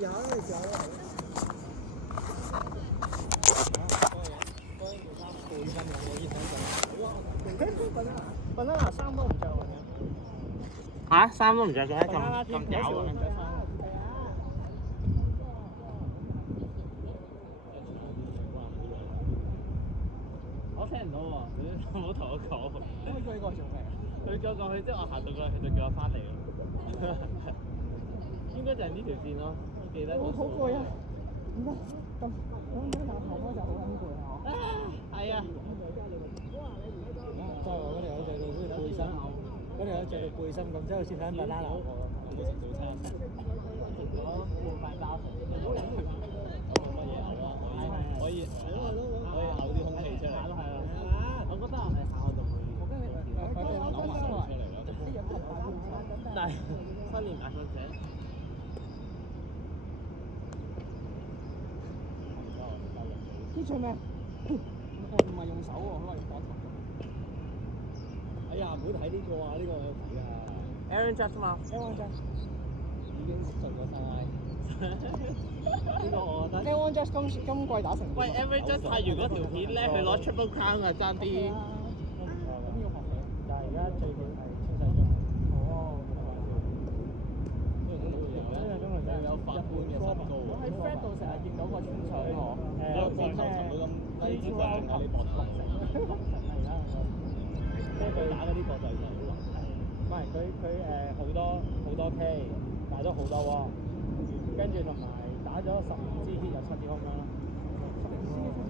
有，banana 衫都唔着喎。嚇，衫都唔着嘅，咁有啊！我聽唔到喎，你冇同我講。咁佢過去做咩？佢叫我過去，之後我行到過去，佢就叫我翻嚟咯。應該就係呢條線咯，我記得。好攰啊！唔得，咁男學嗰就好撚攰啊！係啊。即係我嗰條友着到好似背心，嗰條友着到背心咁，即係好似喺 banana 學咁。冇食早餐。食咗半塊包食。冇乜嘢嘔啊！可以嘔啲空氣出嚟。係啊。我覺得我係下我就會。我跟你佢哋扭埋出嚟咯。但係新年大過者。呢場咩？唔係用手喎，可能用膊頭。哎呀，唔好睇呢個啊！呢個我有睇啊。Aaron Judge 嘛 Aaron Judge 已經做過晒。呢個我覺得。Aaron Judge 今季打成。喂 ，Aaron Judge 拍完嗰條片咧，佢攞 Triple Crown 啊，爭啲。咁要學嘅，但係而家最勁係清洗中。哦。有法官嘅身高。我喺 Fred 度成日見到個穿上我。個咩？低姿勢喺你膊頭成。即係佢打嗰啲國際賽好難。唔係佢好多 K， 打咗好多喎，跟住同埋打咗12支 hit 有7支空咯。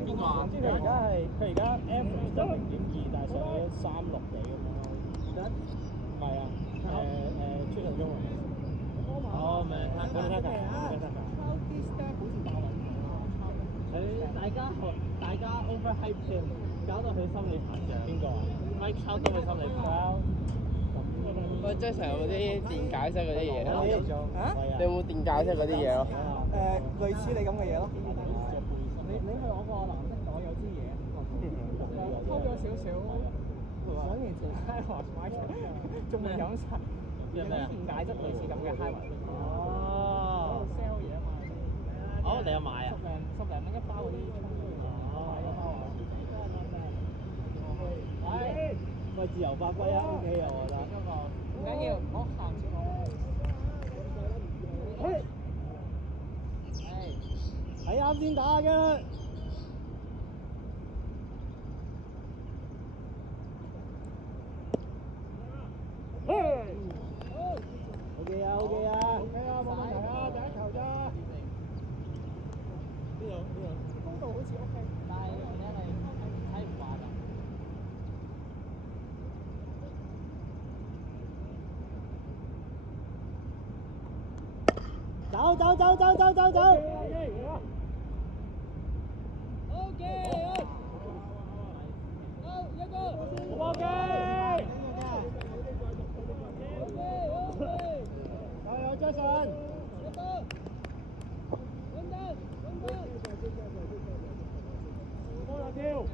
邊個啊？佢而家 average 得0.2，但係上咗36幾咁樣咯。唔係啊，出場中嚟。哦，明黑㗎。啲 step 好似爆雲大家 overhype 添，搞到佢心理膨脹。邊個啊？Mike Trout 都會心理膨脹。喂，即係成日嗰啲電解質嗰啲嘢咯。你有冇電解質嗰啲嘢咯？類似你咁嘅嘢咯。你去我個藍色袋有支嘢，偷咗少少2年前 high watch 買嘅，仲未飲晒。有啲電解質類似咁嘅 high watch。哦。sell 嘢啊嘛。哦，你有買啊？10零蚊一包嗰啲沖嘅。買一包啊！喂，自由發揮啊 ，OK 啊，我覺得。唔緊要，唔好行住我。係啱先打嘅。OK 啊，OK 啊，冇問題啊，第一球啫。呢度高度好似 OK，但係你係睇唔慣㗎。走！Jason！波又跳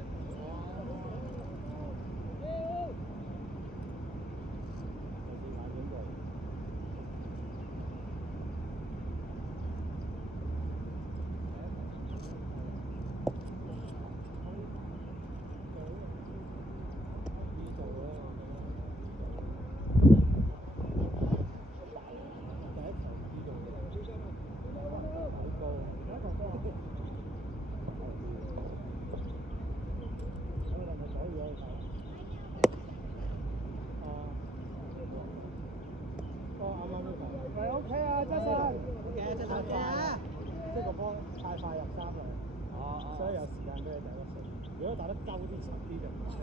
！OK 啊，Jason。即係個波太快入3啦。所以有時間俾佢打得順。如果打得鳩啲長啲就唔出。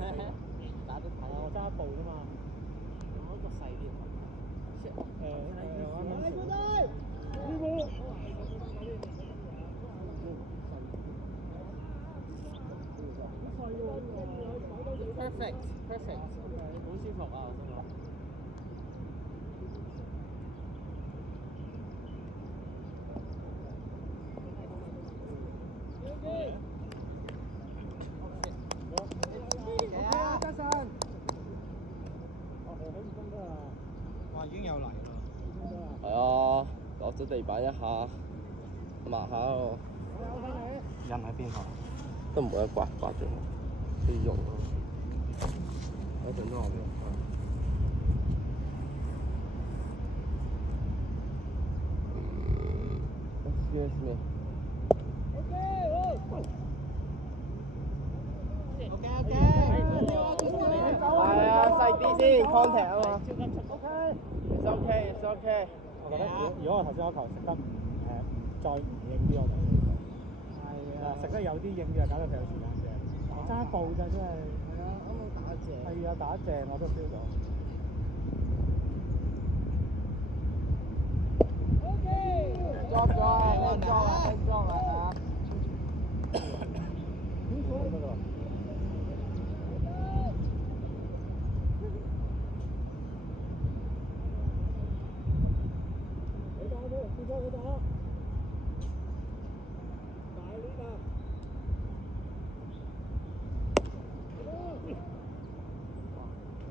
打得快。我揸一步啫嘛。我一個細啲。Perfect，好舒服啊！我想講。係啊，落咗地板一下。抹下咯，印喺邊度？都唔會一刮刮住啲肉咯。我整多我邊。Excuse me。係啊，細啲先 contact 啊嘛。It's okay, it's okay。我覺得如果我頭先嗰球食得再唔應啲，我就係啊，食得有啲應啲，搞到佢有時間嘅。我爭一步咋，真係。係啊，啱啱打正。係啊，打正我都 feel 到。裝咗啊！靚裝啊！靚裝啊！得㗎啦。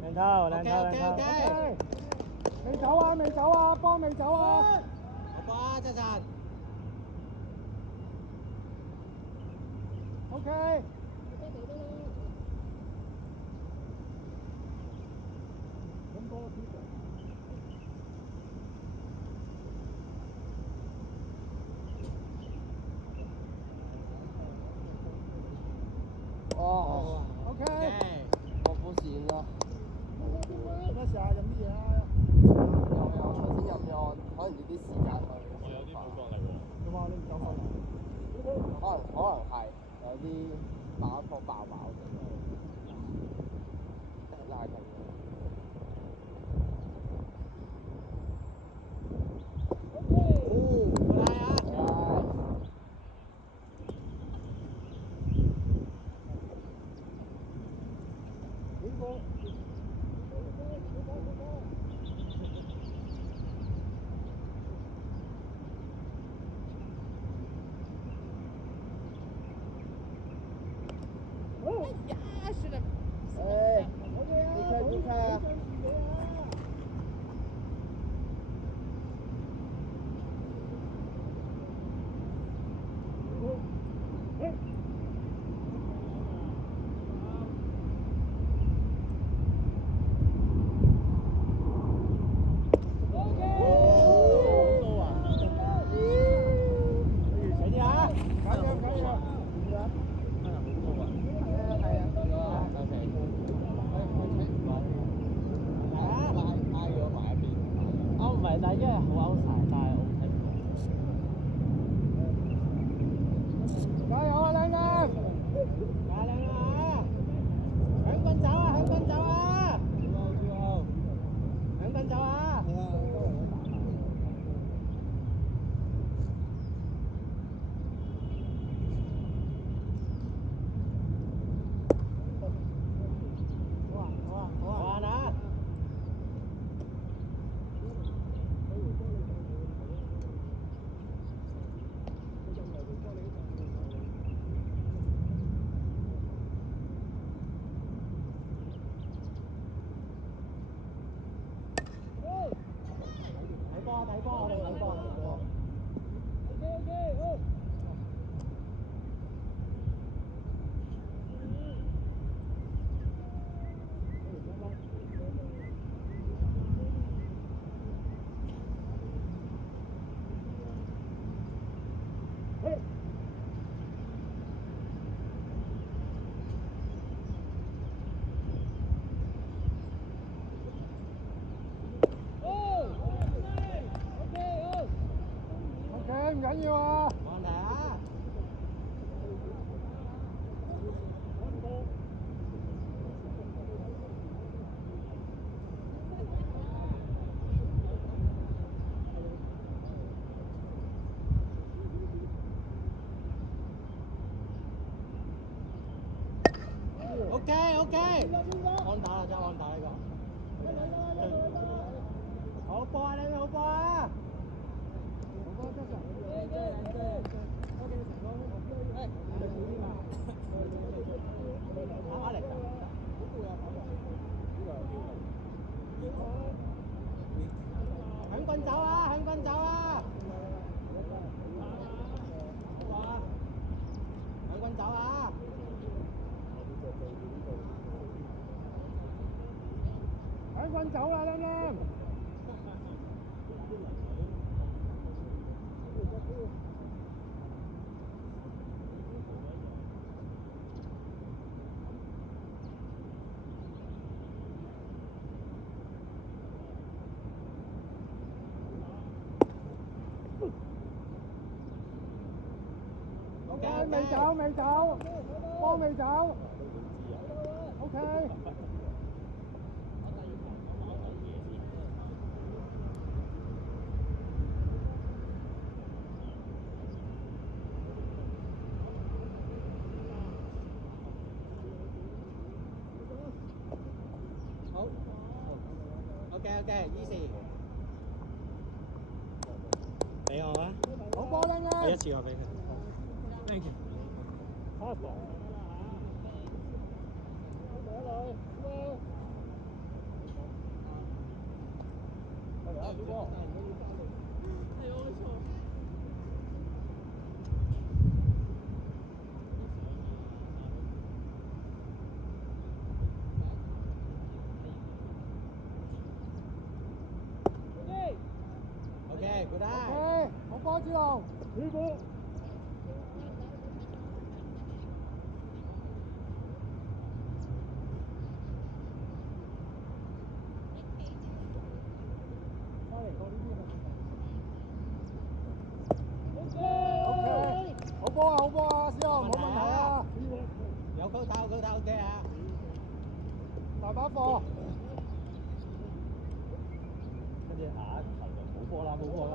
靚頭，靚頭，靚頭。未走啊！未走啊！波未走啊！好啊，真真。OK。哦 OK。我敷線咯。咩事啊？飲啲嘢啊？有頭先飲咗，可能要啲時間去。我有啲冇過嚟喎。做乜你唔走開？可能係有啲爆一泡爆嘅，拉近咗。好拉啊！你看啊！但係因為好 out 曬，但係我睇唔到。加油啊，靚靚！加靚啊！響棍走啊！響棍走啊！響棍走啊！好啊！睇波，我哋睇波。OK，好。OK，唔緊要啊。冇問題啊！OK，安打啦，真係安打呢個。好波啊！你好波啊！響棍走啊！響棍走啊！分走啦，靚靚。未走未走，波未走。OK。好。OK，easy。俾我啊！好波靚靚。我一次過俾佢。Thank you。開房。OK，good eye。OK，好波子龍。呢波。好波啊，好波啊，小龍冇問題啊。有高頭 OK 啊。大把貨。跟住下一球就冇波啦，冇波啦。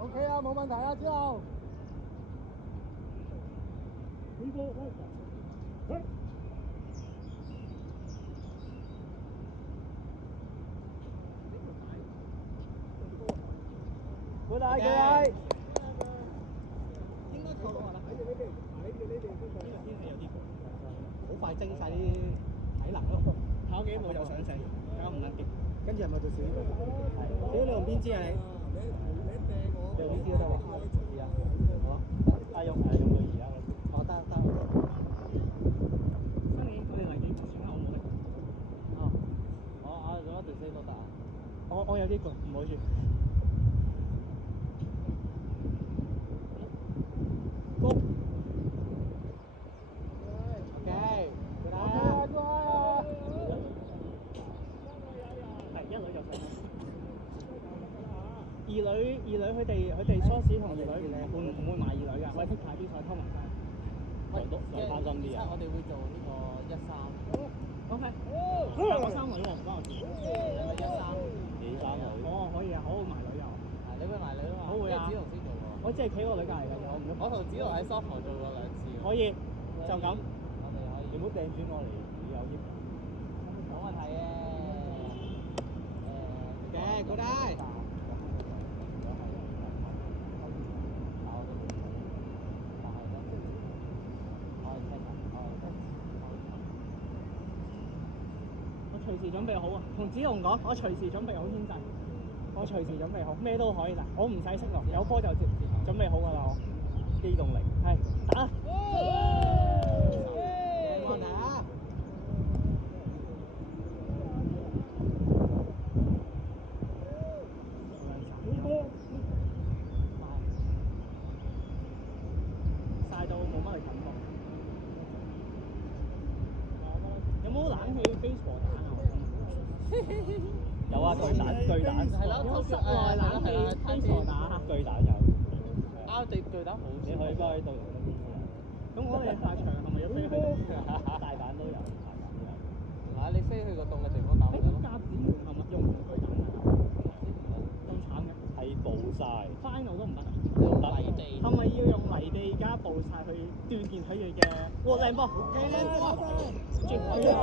OK 啊，冇問題啊，之後。good eye good eye。應該錯落啦。睇住呢邊，天氣有啲好快蒸晒啲體能咯。跑幾步就上成，搞唔甩嘅。跟住係咪做小呢個？係。小你用邊支啊你？用邊支都得喎。係啊。好。用到而家。哦，得。新年佢哋嚟幾時選啊？我冇力。哦。我用一條4都得啊。我有啲攰，唔好住。高。OK。good eye。係一女就上。二女佢哋梳士同二女唔會埋二女㗎，我哋剔牌啲賽偷埋晒。上擔心啲啊！我哋會做呢個13。OK。我3女喎，唔關我事。係咪13？你3女。哦，可以啊，好埋女又。係，你會埋女啊嘛？我會啊。子龍先做喎。我只係企個女隔離嘅，我同子龍喺 softball 做過2次。可以，就咁。我哋可以。你唔好掟轉我嚟，有啲。冇問題嘅。good eye。隨時準備好啊！同子龍講，我隨時準備好天陣，我隨時準備好，咩都可以啦，我唔使識落，有波就接，準備好㗎啦我。機動力，係打。冇問題啊！曬到冇乜力感覺。有冇冷氣 baseball 打啊？有啊，巨蛋係咯，室內冷氣 baseball 打巨蛋有。巨蛋好，你可以翻去到。咁我哋大場係咪要飛去？大阪都有，大阪都有。啊！你飛去個凍嘅地方打咪得咯。甲子園係咪用巨蛋啊？咁慘嘅。係暴曬。Final 都唔得。用泥地。係咪要用泥地加暴曬去鍛鍊佢哋嘅？哇！靚波。靚波。絕對啊！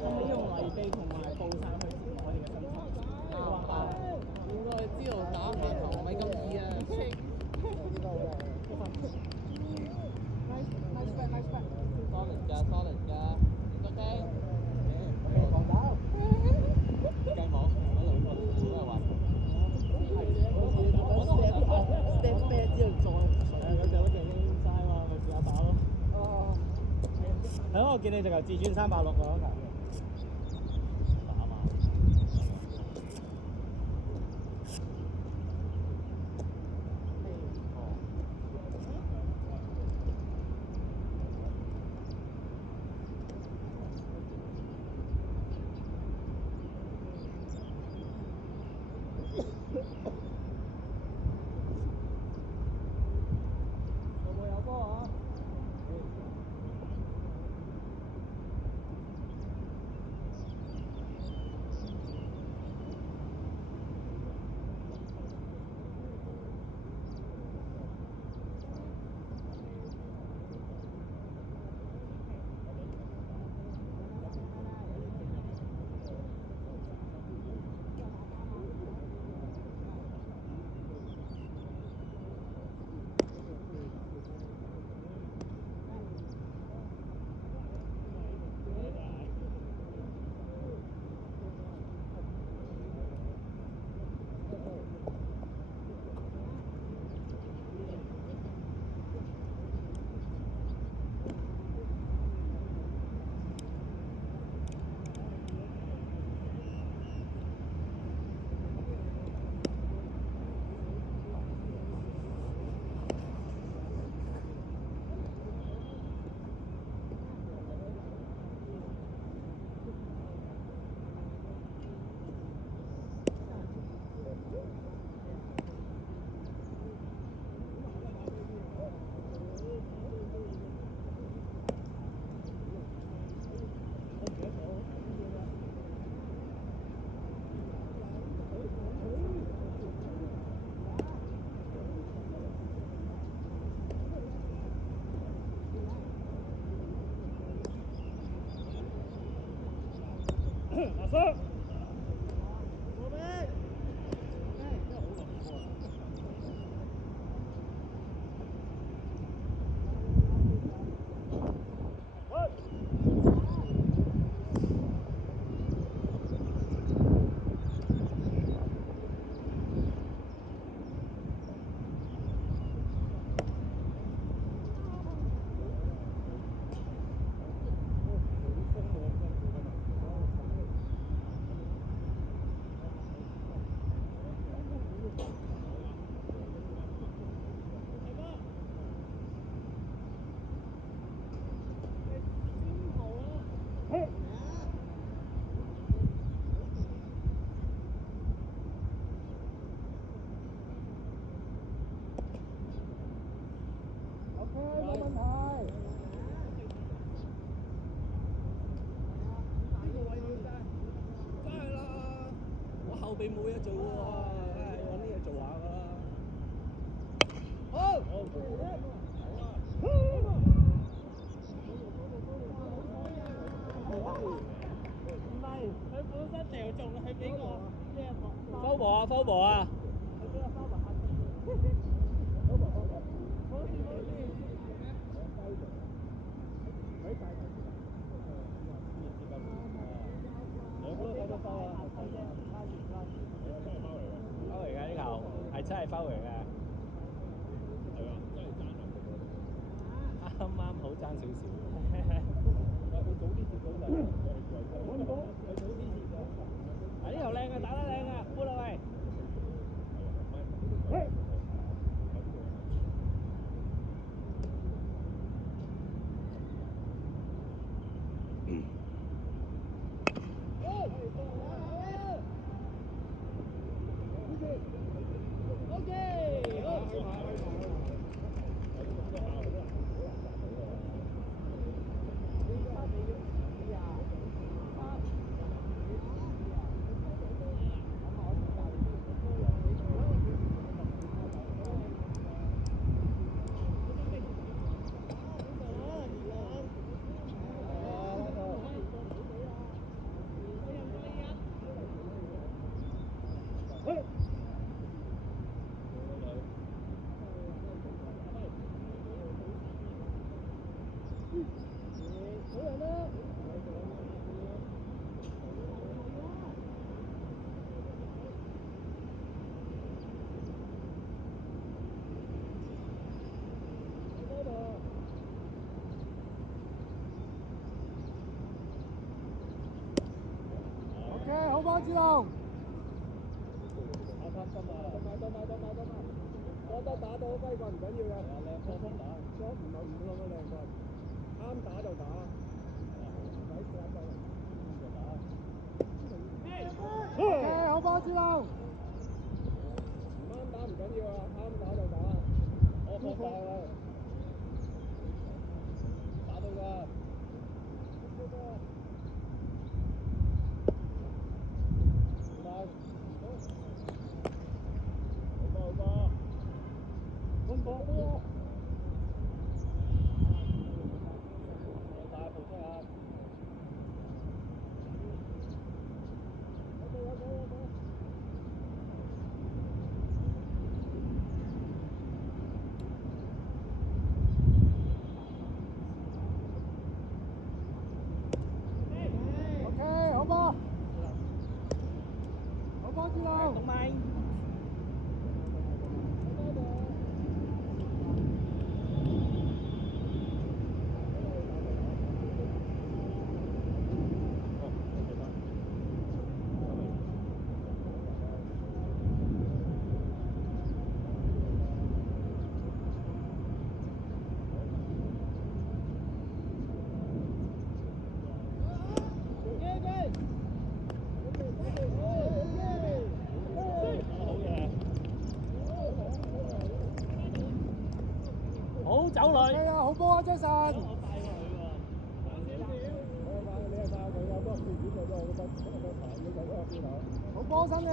係咪用泥地同埋暴曬去鍛鍊我哋嘅身心？哇！應該知道打排球唔係咁易啊。solid 㗎 ，OK。放手。計網，我係咯，我見你直頭自轉360喎，打嘛。有波啊！阿叔。後備冇嘢做喎，揾啲嘢做下㗎啦。好。唔係，佢本身掉中係俾個咩科博啊，科博啊。包嚟嘅呢球係真係包嚟嘅，係啊，真係爭啱啱好爭少少。佢早啲接到就係佢早啲接咗。啊呢球靚啊，打得靚啊，搬落嚟。之龍。我得打到揮棍唔緊要嘅，靚波打，唔好咁靚棍，啱打就打，唔使掛棍，就打。OK， 好波之龍。唔啱打唔緊要啊，啱打就打。我放晒啦，打到㗎。好走女。係啊，好波啊，張神。好波身你。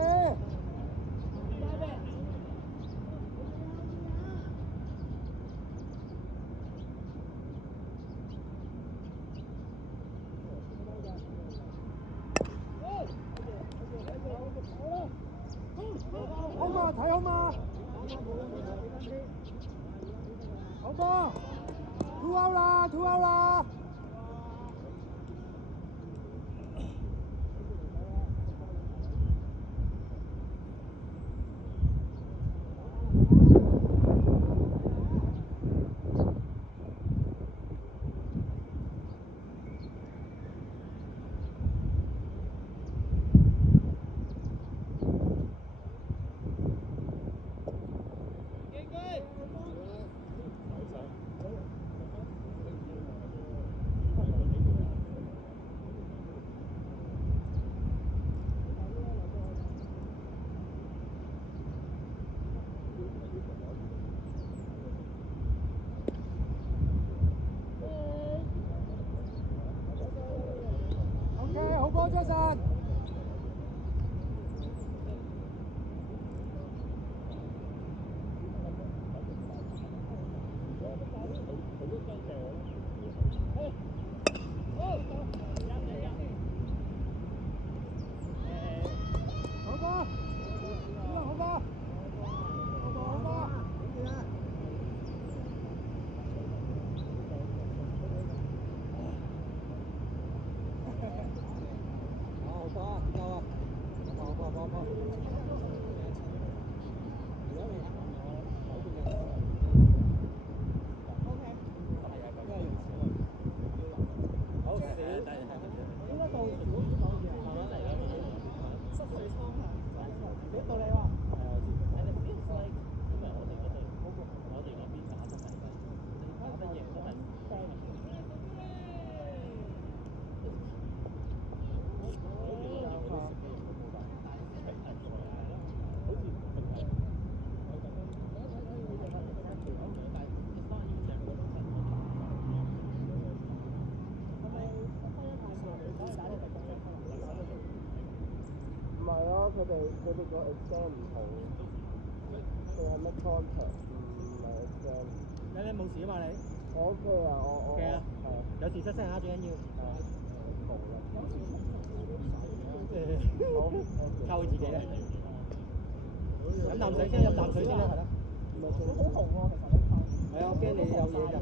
好嘛，睇好嘛。好波，2 out 啦，2 out 啦。OK， 好波，張神。佢哋個 exam 唔同，佢係乜 contact 唔係 exam。你冇事啊嘛你？我 OK 啊，我 OK 啊，有時出聲啊最緊要。好，靠自己啊！飲啖水先，飲啖水先啦，係啦。好紅喎，其實係啊，我驚你有嘢㗎。叫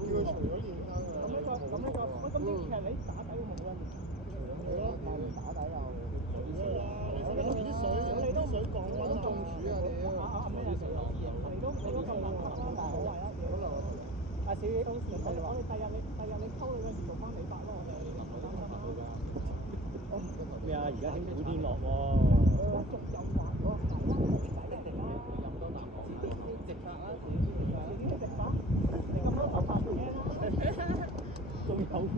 佢除咗件衫啊！咁呢個，咁其實你打底會冇啊？係咯，但係打底啊！啲水降溫中暑啊！你都咁冷冇所謂啊！阿小，我哋第日你溝女嗰時做翻美白咯，我哋。咩啊？而家興古天樂喎。仲有話嗰個係啦，飲多啖水。直髮啦，自己直髮，你咁多頭髮嘅，仲有喎。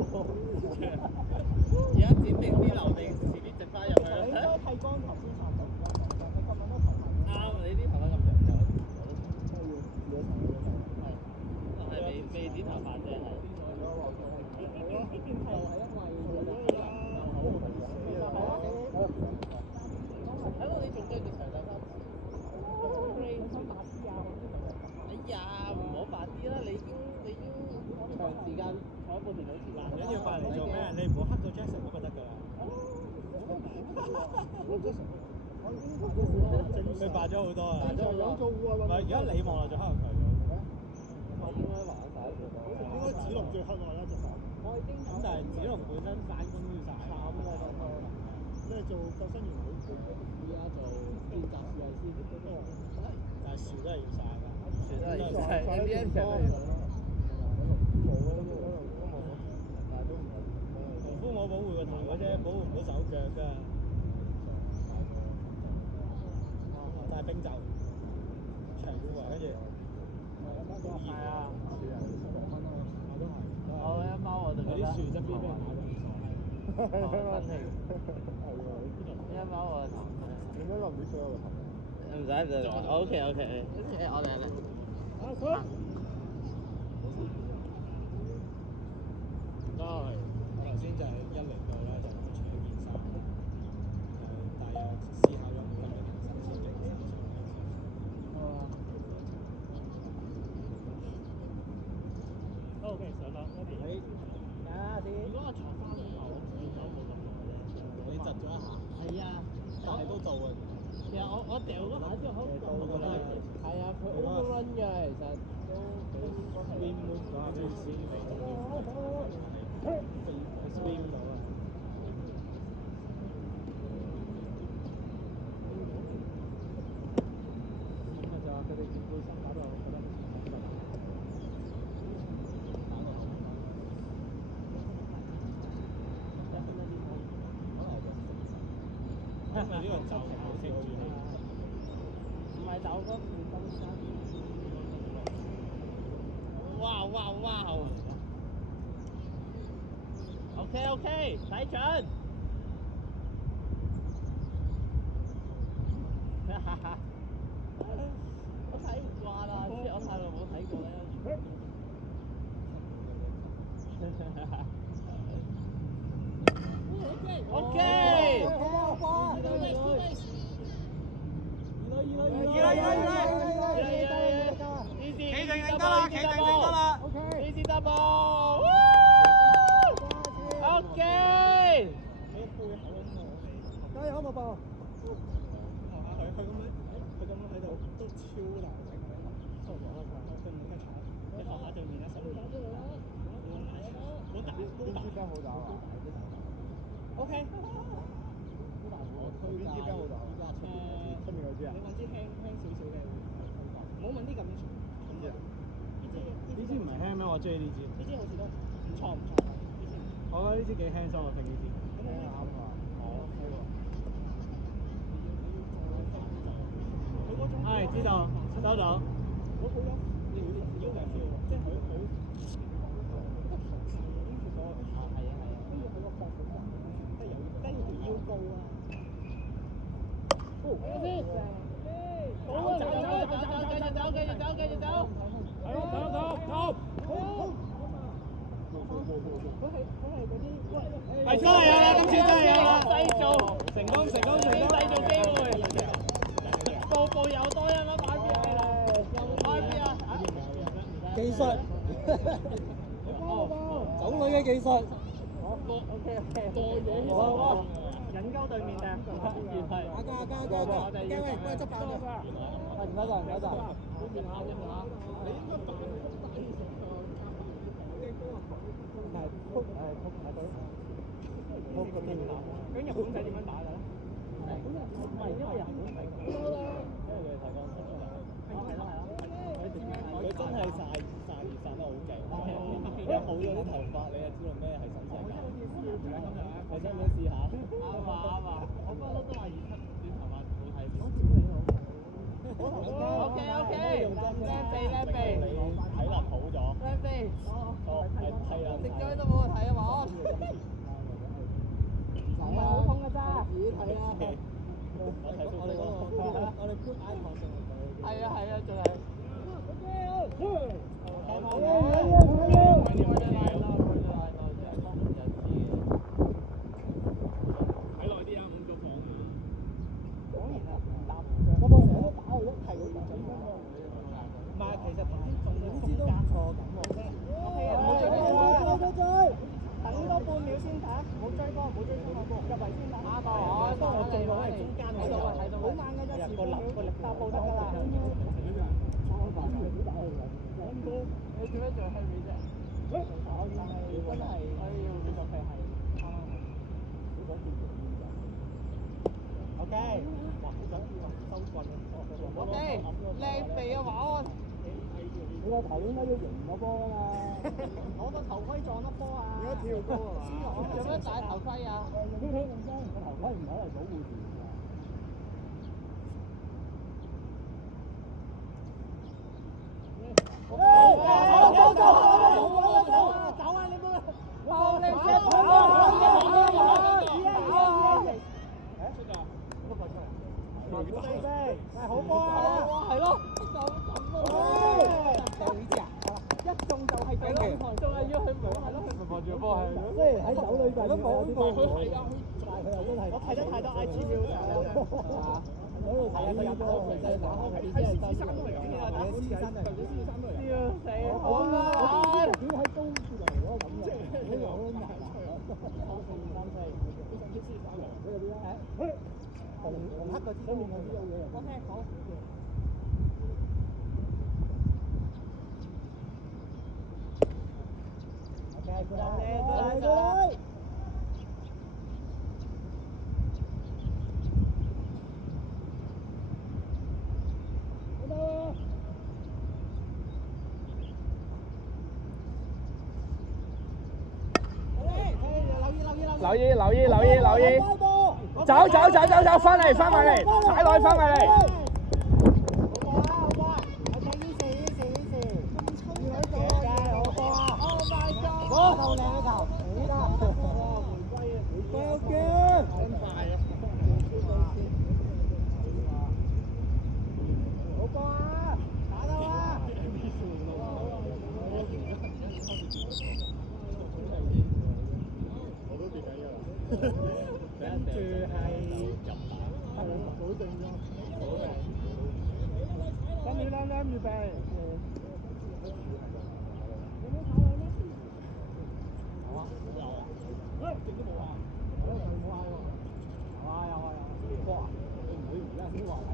而家剪定啲留定遲啲直髮入去啦。你應該剃光頭先插到，你咁多頭髮。啱，你啲頭髮咁長就係未剪頭髮啫，係。睇到你仲追住長頭髮。哎呀，唔好白啲啦！你已經長時間坐喺部電腦前面。緊要白嚟做咩？你唔好黑到 Jackson 咁就得㗎啦。佢白咗好多啊！唔係，而家你望落就黑過佢。我應該玩晒一條多。應該子龍最黑喎，一隻手。咁但係子龍本身翻工都要晒。慘啊！即係做救生員好攰。而家做見習樹藝師，但係樹都係要晒㗎。樹都係要晒。呢一條農夫冇保護個頭嘅啫，保護唔到手腳㗎。帶冰袖，長褲啊，跟住。係啊。我一貓我就覺得。啲樹側邊俾人打到唔爽。一貓我就點解我唔俾水我頭？唔使，OK。我哋都係，我頭先就係一嚟到咧就除咗件衫，大約思考咗5分鐘先整衫上。OK，上啦，我哋。如果我坐翻頭，我見到冇咁耐咧。你窒咗一下。係啊，但係都做啊。其實我掉嗰下之後，係啊，佢 overrun 嘅其實都幾 Swim move 嗰下最先嚟到。Swim 到啊！咁就佢哋件背心打到，我覺得。呢個就冇食住氣，唔係豆乾，唔豆乾。哇！OK，睇準。我睇唔慣啦，即係我太耐冇睇過咧。OK。Easy double。OK。加油，寶寶！佢咁樣喺度都超難整嘅，收咗啦，佢跟住一踩，一學下對面一手。好大，邊支邊好打啊 ？OK。邊支邊好打？出面嗰支啊？你揾支輕少少嘅，唔好揾啲咁重。呢支唔係輕咩？我中意呢支。呢支好似都唔錯。我覺得呢支幾輕鬆啊，拼呢支。啱啊！係知道，收到。我好有腰嘅 feel 喎，即係佢好個頭前跟住個跟住佢個膊好大，即係有跟住條腰高啊。哦，睇下先。走！係咯，走！佢係嗰啲，係真係有啦，今次真係有啦，製造成功，製造機會，步有多一粒擺邊啊？技術，走女嘅技術。OK， 引鳩對面嘅，係。我哋要執爆嘅。唔該晒。你應該撲個天打。咁日本仔點樣打㗎咧？唔係因為日本仔，因為佢哋睇光出嚟。係咯。佢真係散熱散得好勁。有好咗啲頭髮，你就知道咩係新世界。你想唔想試下？啱啊！我不嬲都話27短頭髮好睇啲。OK，靚鼻。體能好咗。靚鼻。係體能。食咗都冇睇啊嘛！唔係好痛㗎咋？自己睇啦。我哋嗰個我哋 put icon 上嚟。係啊，仲係。靚鼻啊馬鞍！你個頭應該要型個波㗎嘛？攞個頭盔撞粒波啊！而家跳高啊嘛？做咩戴頭盔啊？個頭盔唔係嚟保護住㗎。走啊！你冇啦！好波啊！係咯，一中就係對咯，仲係要去望係咯，望住個波係。雖然喺手裏邊都冇啲波，但係佢又真係我睇得太多 IG 料啦。嗰度睇佢有波，真係打開係獅子山都嚟㗎，係獅子山嚟，獅子山都嚟。笑死我啦！點喺高處嚟嗰個咁嘅？呢個好難吹。紅黑嗰啲都冇呢樣嘢。OK，好。OK，過嚟。留意！走，翻嚟，踩落去，翻埋嚟。跟住係保證咗，跟住啱預備。有冇跑兩咩？有啊，正都冇啊，冇嗌喎。有啊。哇！唔會而家先話睇。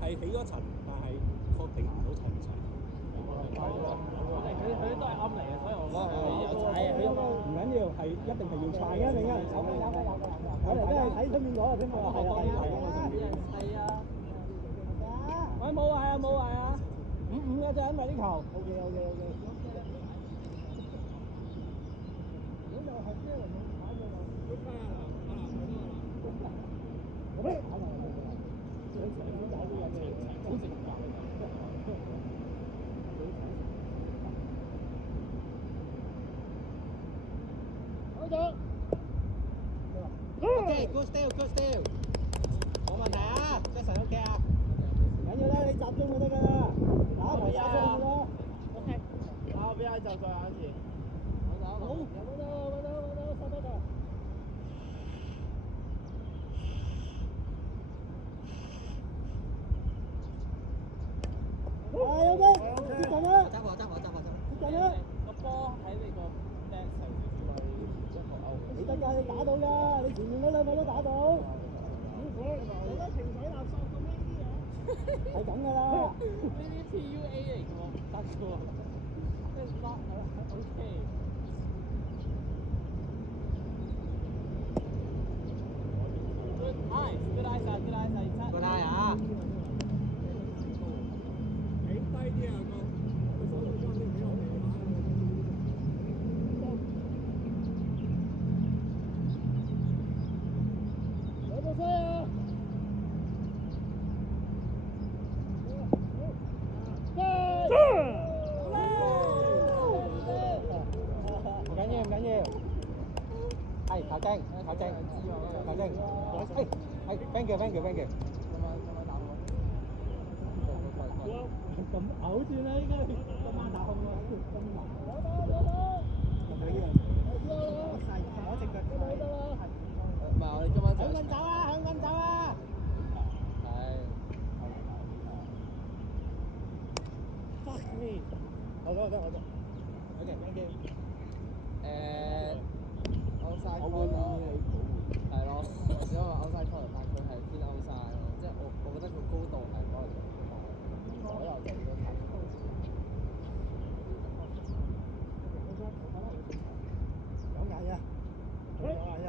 係起咗層，但係確定唔到層層。佢都係啱嚟嘅，所以我覺得有踩啊！唔緊要，係一定係要踩嘅，另一人手有嚟都係睇出面攞啊，先冇話係啊。喂，冇壞啊！5-5嘅啫，因為呢球。OK。Good still，冇問題啊 ，Jason OK 啊，唔緊要啦，你集中就得㗎啦，打一台打中㗎啦。OK，打個 BI 就再玩一次。好，收得㗎。OK，接近啦。執我。接近啦。個波喺你個 desk 上你得㗎，你打到㗎，你前面嗰兩個都打到。你都情緒垃圾咁呢啲嘢？係咁㗎啦。呢啲 PUA 嚟㗎喎，唔得㗎喎。OK。Good eyes 啊，good eyes 啊，個拉啊！企低啲啊個手度裝啲幾有味有冇衰啊？唔緊要唔緊要，係球證球證球證，係 thank you thank you thank you。咁嘔住啦！依家今晚打空啊！我隻腳唔係我哋今晚就向緊走啊！向緊走啊！係。Fuck me！我得。OK thank you。outside corner 係咯，我只係話 outside corner，但係佢係偏 outside 咯，即係我覺得個高度係可能左右就應該睇。有眼啊！有眼啊！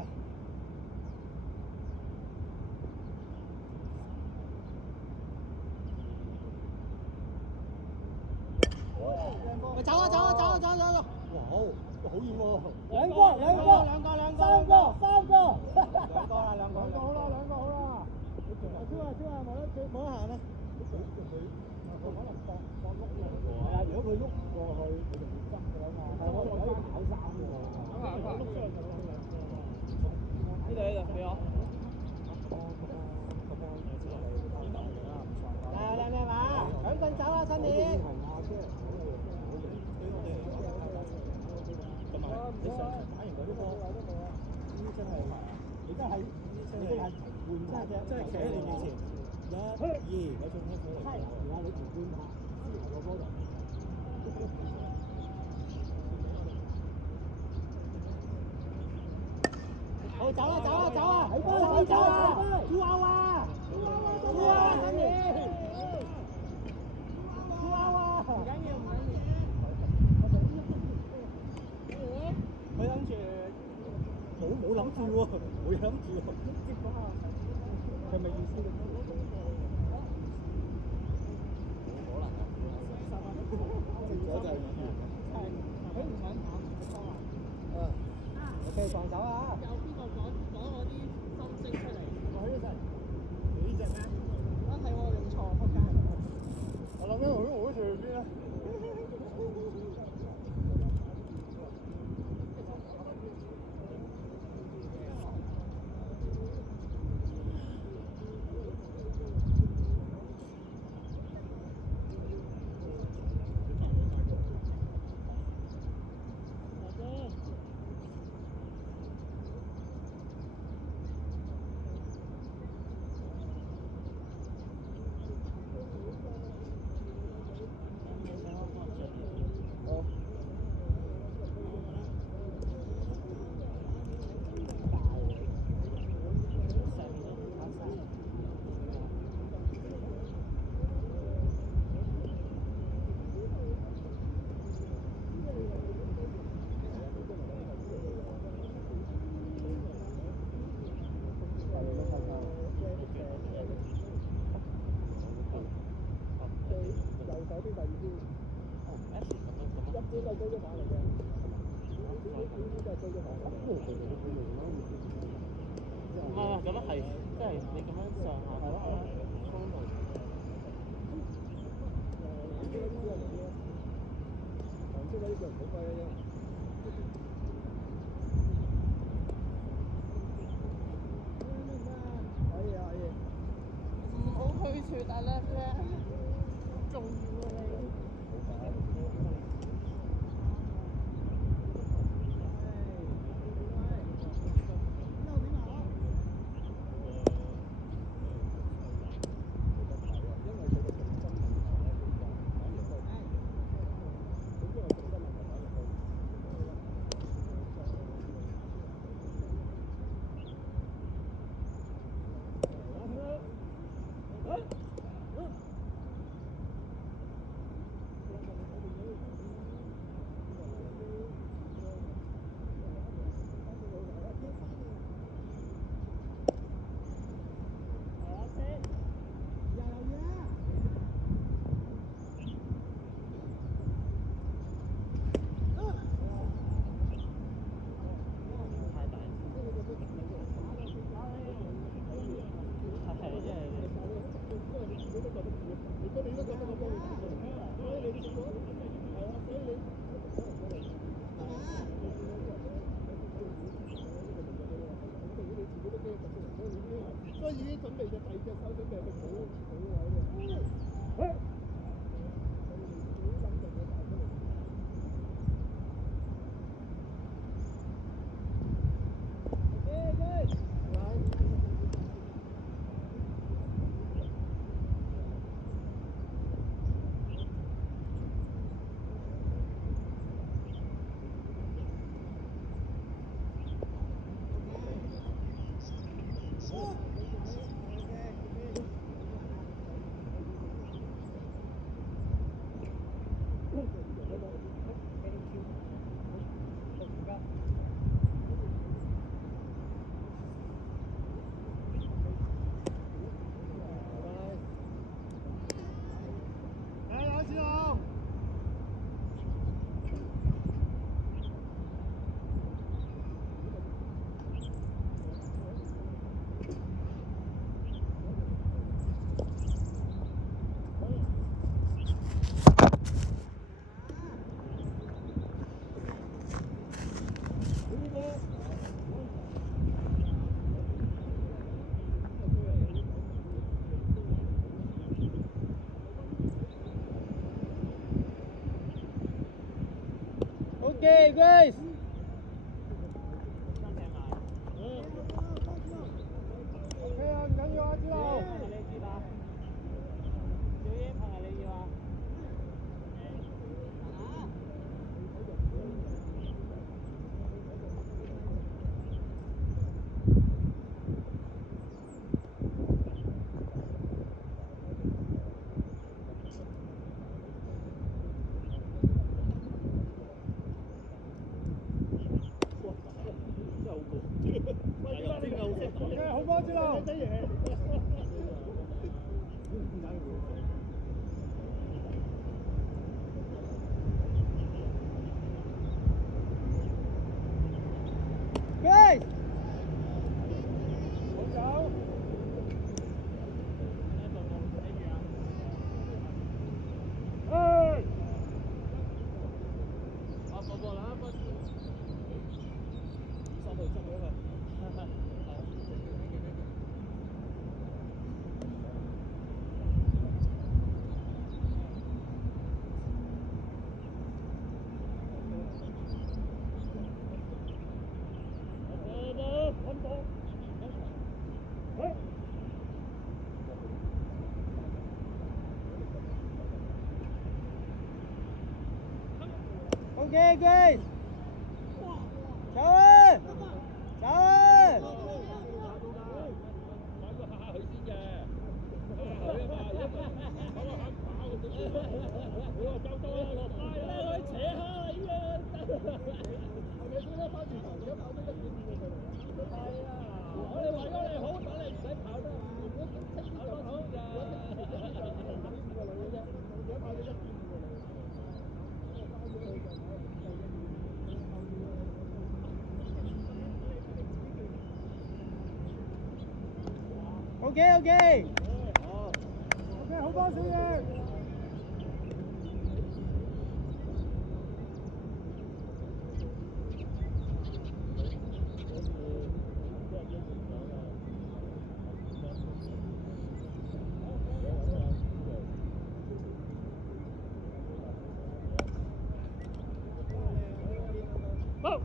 喂，走啊！哇，好遠喎！兩個，三個啦，兩個好啦，兩個好啦。冇得行啦。可能放碌落。係啊，如果佢碌過去，佢就會執㗎啦嘛。係我可以跑3個。碌出去就得啦。呢度俾我。靚嘛？兩陣走啦，新年。你上場打完嗰啲波，呢啲真係你真係換真係企喺你面前，1、2嗰種咧佢嚟，然後你條半拍之後個波就。好走啊！走啊！豬娃娃！新年！豬娃娃！唔緊要。佢諗住冇諗住喎，接嗰下係咪意思？冇可能啊！接咗就係佢唔想打。OK， 防守啊！有邊個講我啲心聲出嚟？我呢隻呢隻咩？啊係喎，認錯，仆街！我諗緊我隨邊啊！咁樣係，即係你咁樣上下係咯，衝動。黃色嗰啲腳唔好揮嘅啫。可以。唔好去住大叻啫，重要啊你。OK Grace。OK 啊，唔緊要啊，知道。好波知道。Grace。好走。OK Grace。走啊！走啊！OK OK。OK 好波小嘢。好。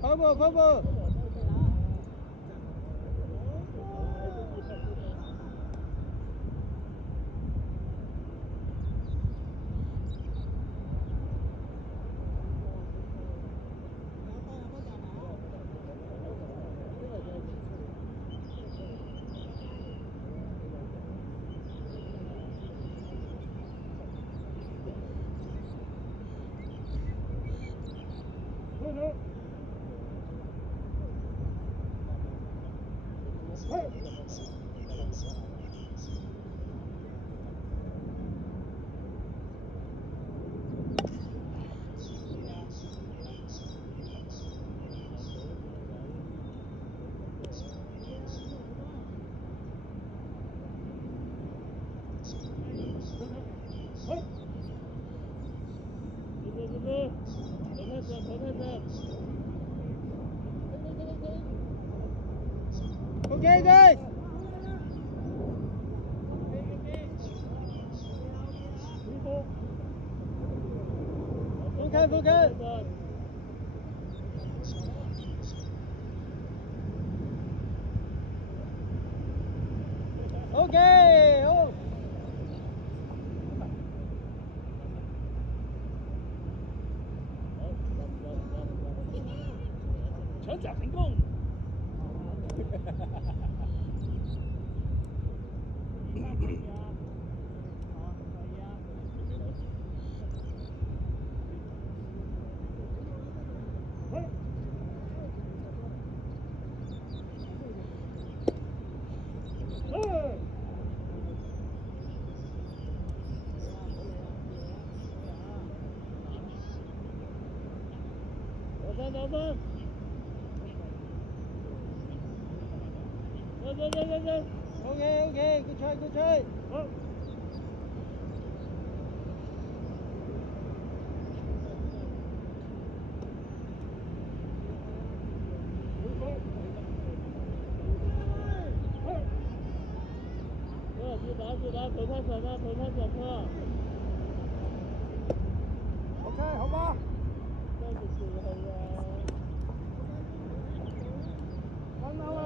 Cover, cover. OK OK。副根。OK， 好。搶閘成功。得分。OK OK， good try good try。好。自打投太准了OK， 好吧。這個時候啊。分到啦。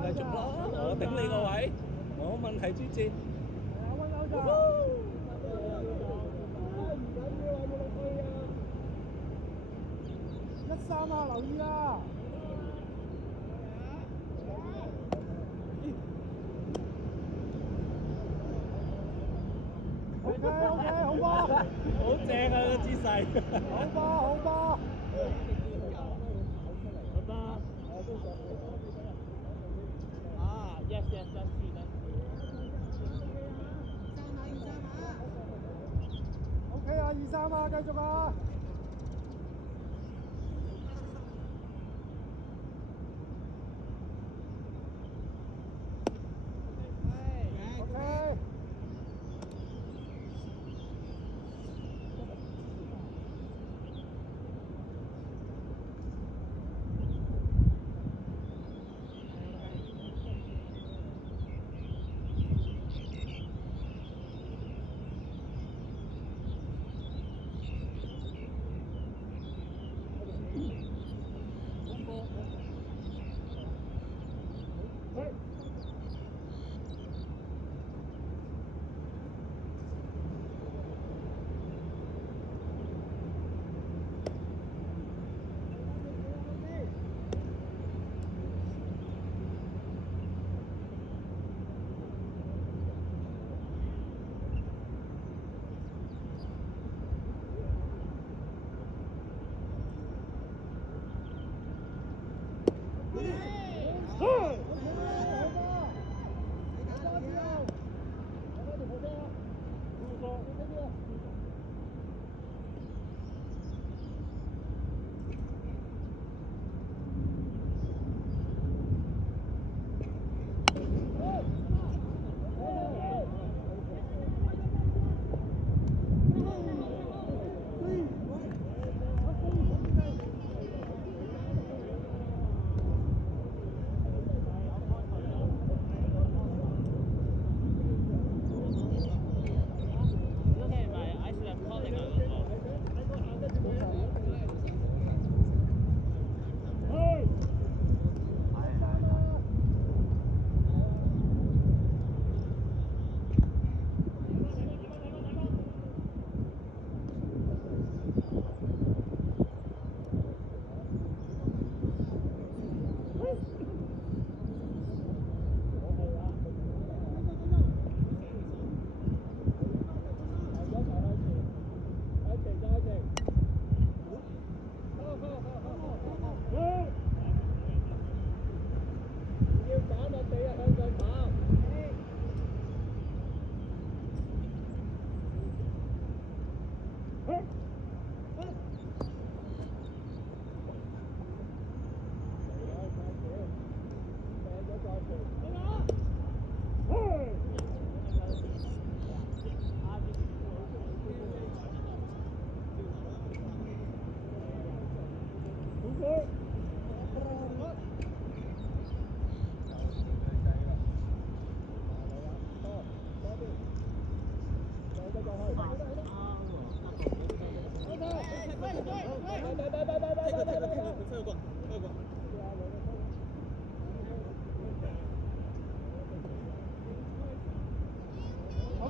繼續咯，我頂你個位，冇問題，朱哲。温柔咋？13啊，留意啊！OK OK， 好波。好正啊個姿勢。好波好波。Yes, that's true. OK 啊，23啊，繼續啊。OK。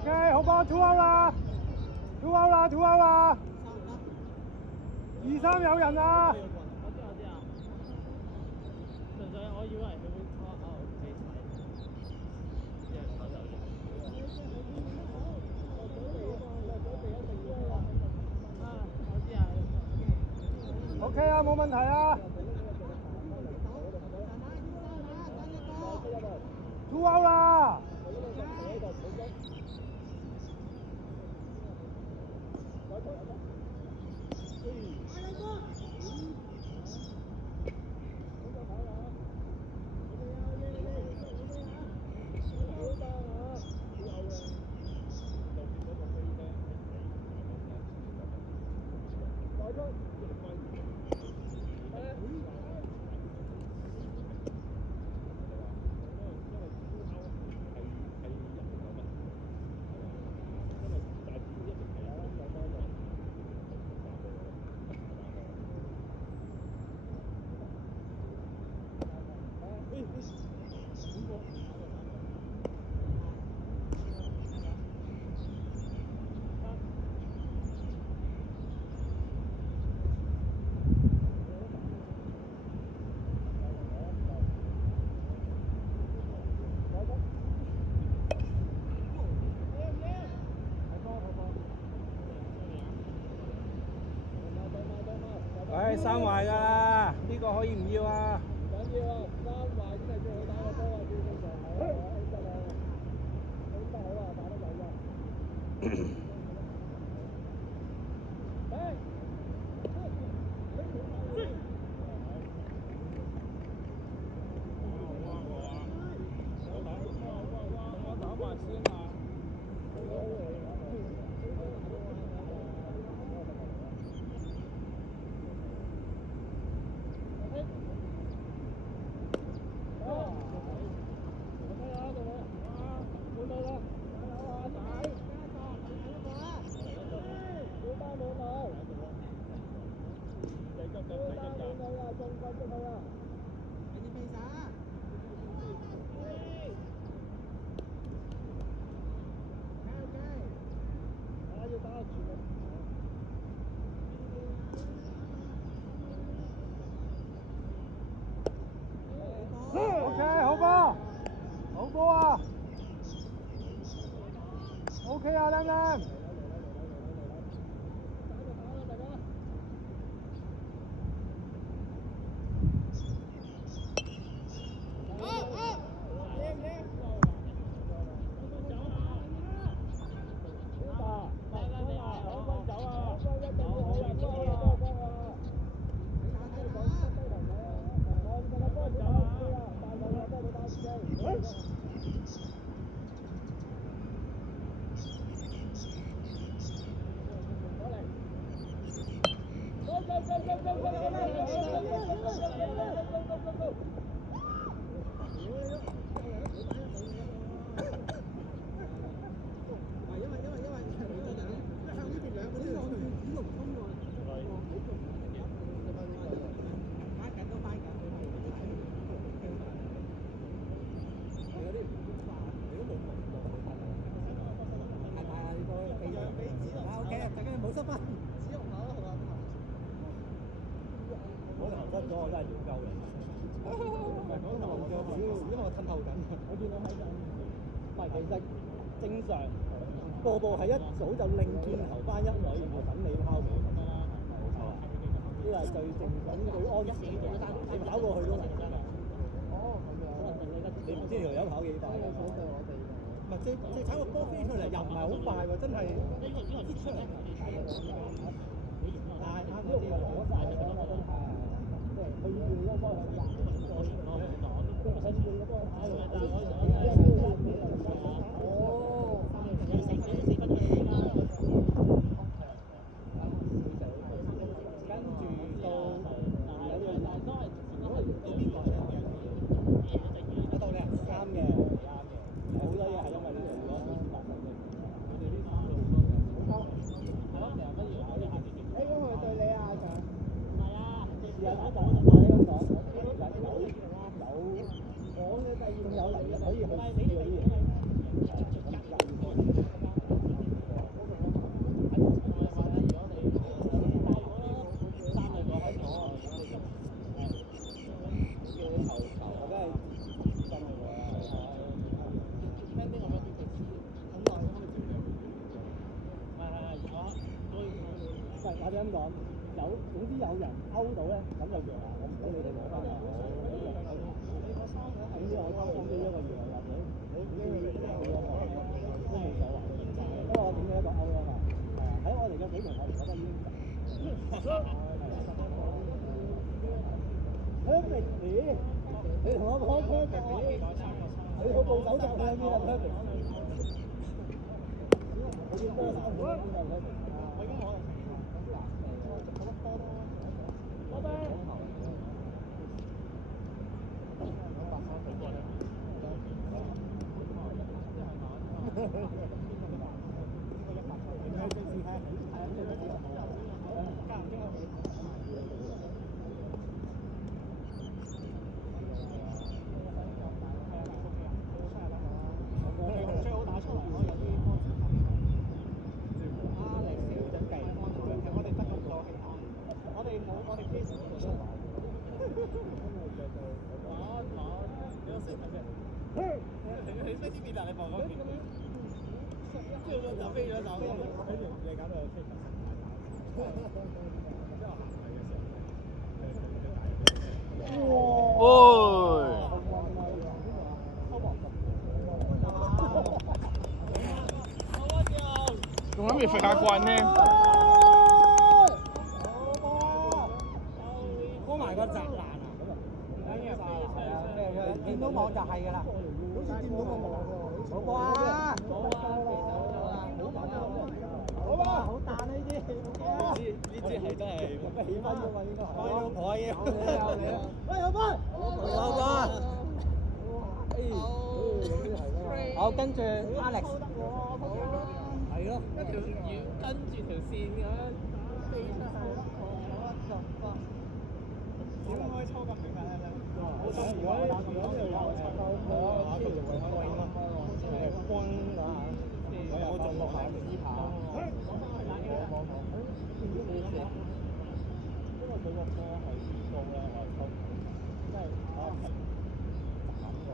OK， 好波 ，2 out 啦，2 out 啦，2 out 啦，2、3有人啊！我知啊，純粹我以為佢會拖飛踩，即係跑走。我知啊。OK 啊，冇問題啊。2 out 啦。唉，三壞㗎啦，呢個可以唔要啊？唔緊要啊，三壞先係最好打嘅波啊，最正常係啊，得啊，打得好啊，打得有啊。OK， 好波，好波啊 ！OK 啊，靚靚。正常，步步係一早就擰轉頭翻一位，然後等你拋嘅。冇錯，呢個係最正常、最安全嘅。你跑過去都係。哦，咁樣。你唔知條友跑幾快？唔係，最踩個波飛出嚟又唔係好快喎，真係跌出嚟。但係啱啲攞曬嘅嘛，真係。即係佢要嗰個波係廿個，即係佢要嗰個跑落。有嚟可以去。咁講，總之有人勾到咧，咁就贏啦。我唔俾你哋攞分啊！總之我勾到呢一個贏啦，你都冇所謂。不過我點解一個勾啊嘛？係啊，喺我哋嘅水平，我哋覺得已經夠。Perfect，你同我講 perfect， 你好部手就去邊啊 perfect？ 我要多3分邊啊 perfect？ 我已經攞啦。拜拜。最好打出嚟咯，有啲波子你少準備，我哋得咁多其他，我哋冇我哋 case 冇出嚟。你飛啲邊啊？你望嗰邊？飛咗走，飛咗走。你搞到飛唔仲諗住揈下棍添。拖埋個閘欄啊！見到網就係㗎啦，好似見到個網喎。冇過啊！好吧，好彈呢啲。呢支係真係起分㗎嘛應該係。可以。喂，有分！有分！好，跟住 Alex。係咯，一條魚跟住條線咁樣飛出去。點開抽咁勁啊！我想如果呢度有抽到我佢就會開軍啊！我仲落下試下。因為佢個波係高咧，我係抽，即係我係斬過。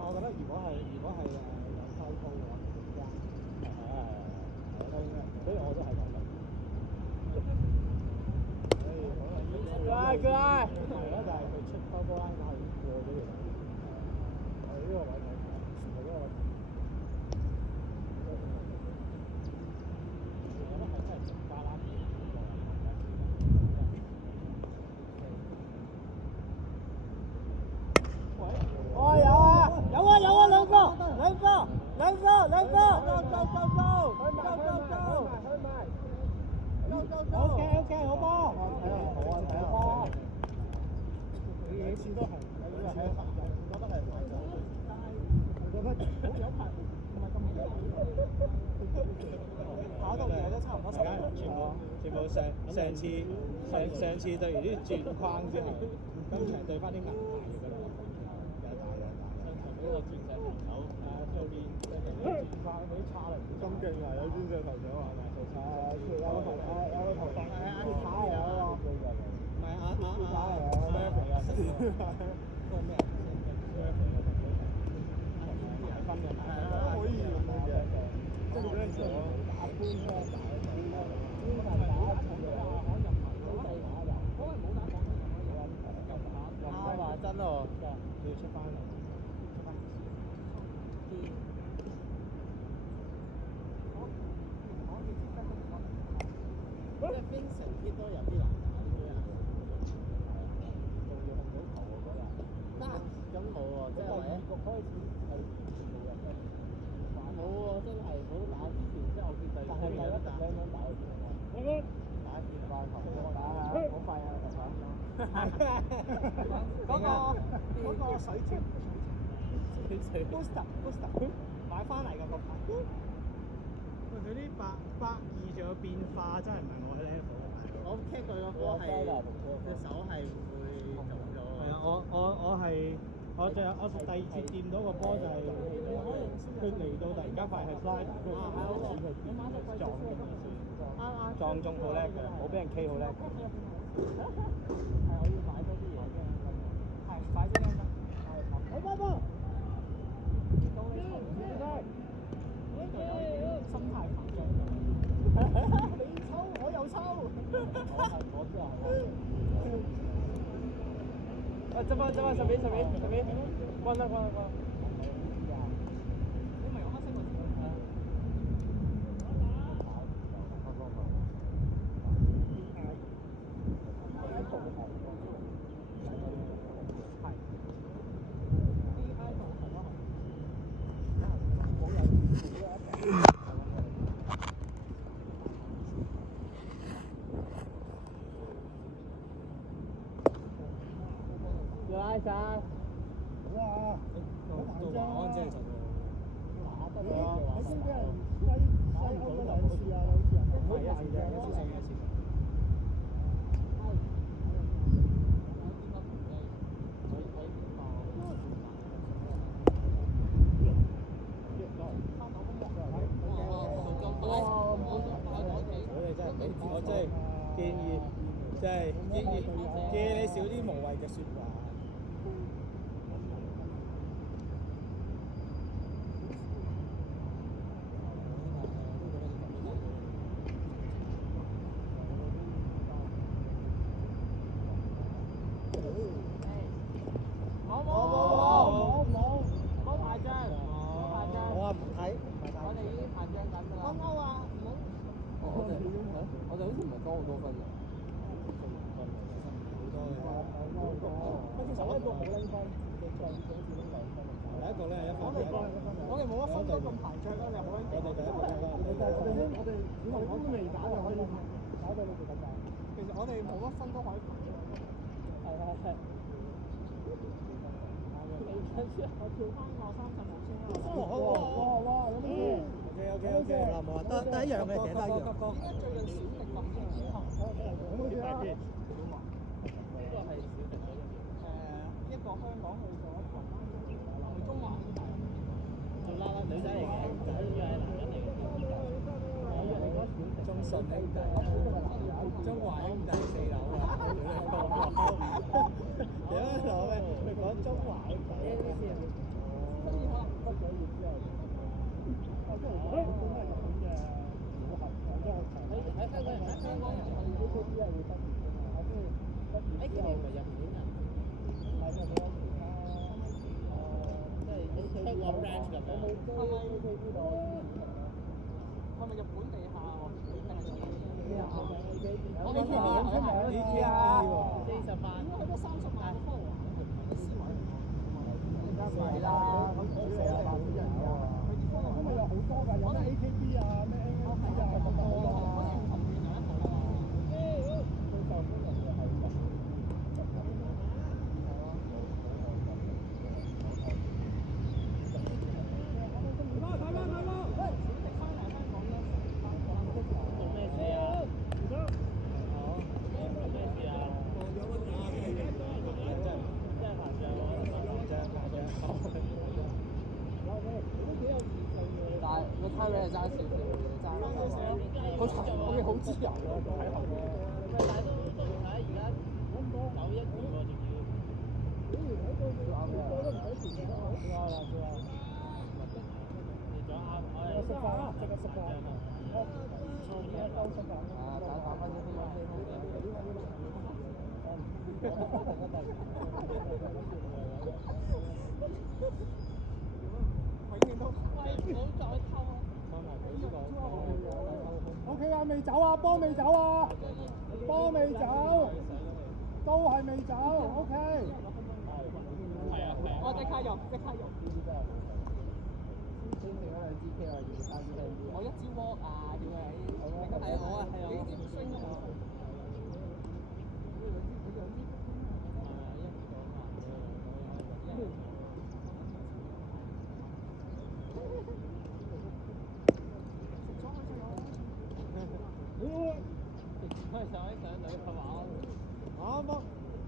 我覺得如果係有收工嘅話，所以我都係咁諗。佢係咯，就係佢出收波拉馬已經過咗嚟。呢個位睇，呢個位。我覺得係真係直巴拉。哦，有啊，兩個，OK， 好波。睇下，你次都係，我覺得係好有排，唔係咁遠。跑到而家都差唔多10分。全部上次對完啲轉框之後，今場對翻啲銀牌嘅啦。嗰個鑽石頭手，出邊轉框嗰啲叉嚟，咁勁啊！有鑽石頭手係咪？有個頭髮，有個頭髮，叉嚟啊！唔係叉嚟啊！嗰個咩啊？係分嘅，可以用嘅，即係嗰陣時我打搬咧打。話真喎，要出翻嚟。即係冰城啲都有啲難打啲啊，仲要控到球喎嗰日。咁冇喎，即係第一局開始係全部人都冇喎，真係冇打之前，即係我見第二局有得打。打電話球，我打啊，好快啊，嗰個水條 booster 買翻嚟㗎個牌。喂，佢啲120仲有變化，真係唔係我嘅 level。我踢佢個波係隻手係會走咗。係啊，我第二次掂到個波就係佢嚟到突然間快係 slide，跟住佢撞中嘅先，撞中好叻嘅，冇俾人 K 好叻。係我要買多啲嘢嘅，係快快啲啊！好波波。到你頭先啦，呢度有啲心態膨脹。你抽，我又抽。我知啊。啊，執翻十邊，關啦。你咪用黑色個字。要拉晒。哇！到華安真係實喎。喺先俾人西歐嗰兩次啊，係一次嘅，一次性一次。我真係建議，借你少啲無謂嘅説話。冇排張。我話唔睇。我哋已經排張緊㗎啦。勾啊！唔好。我哋好似唔係多好多分㗎。其實一個冇拎分，第一個咧係1分。我哋冇乜分都咁排張啦，你好撚勁。我哋都未打就可以搞到你哋咁大。其實我哋冇乜分都可以排張。係。我跳翻個30號先啦。哇！咁啲。OK，嗱冇話得一樣嘅，其他一樣。點解最近小迪咁嘅？大片。呢個係小迪嗰樣。一個香港去咗台灣，係咪中華兄弟？做啦啦女仔嚟嘅，仔係男人嚟嘅。中信兄弟，中華兄弟4樓啊！屌攞咩？你講中華兄弟呢啲先。畢咗業之後，即係本身係咁嘅組合，即係喺香港人係會畢業㗎嘛？即係AKB 唔係日本人，係咪冇其他？即係香港 branch 咁樣。係咪日本地下定係出名？我哋出名40萬。應該去到30萬個 follower。係啦，咁佢哋有5人㗎，咁咪有好多㗎，有咩 AKB 啊，咩 NMB 啊，咁好多啊。好似唔同年有一個啊。最受歡迎嘅係日做咩事啊？但係個 time 係爭少少嘅，好慘，我哋好自由啊，睇後面。但係都唔使而家91個仲要。食飯啦，即刻食飯。打3分鐘先啦。永遠都唔好再偷啊！OK 啊，未走啊，波未走啊，波未走，都係未走。OK。我即刻用，即刻用。我一支 walk 啊，點啊？係啊，好啊，係啊。你支唔升啊？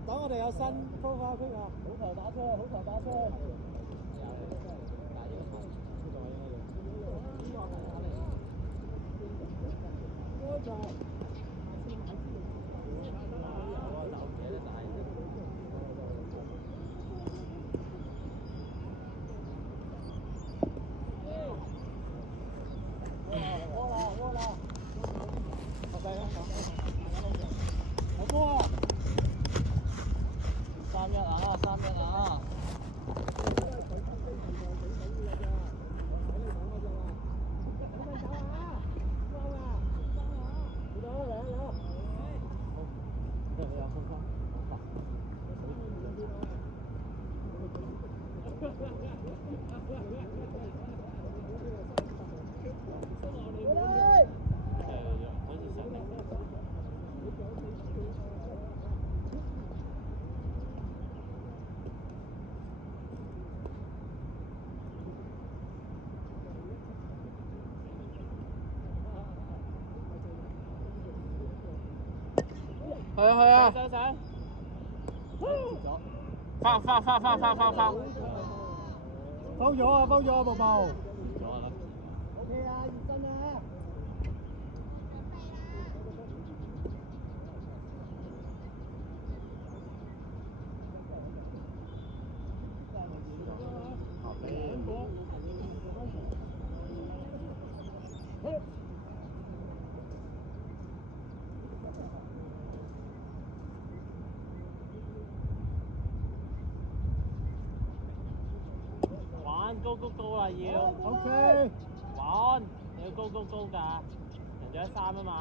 等我哋有新 profile pic 啊！好球打出，好球打出。好波啊！3-1啊！3-1啊！去啊！上！翻！封咗啊！步步。OK 啊，熱身啊！高啦要 OK 玩，你要高㗎，人仲有3啊嘛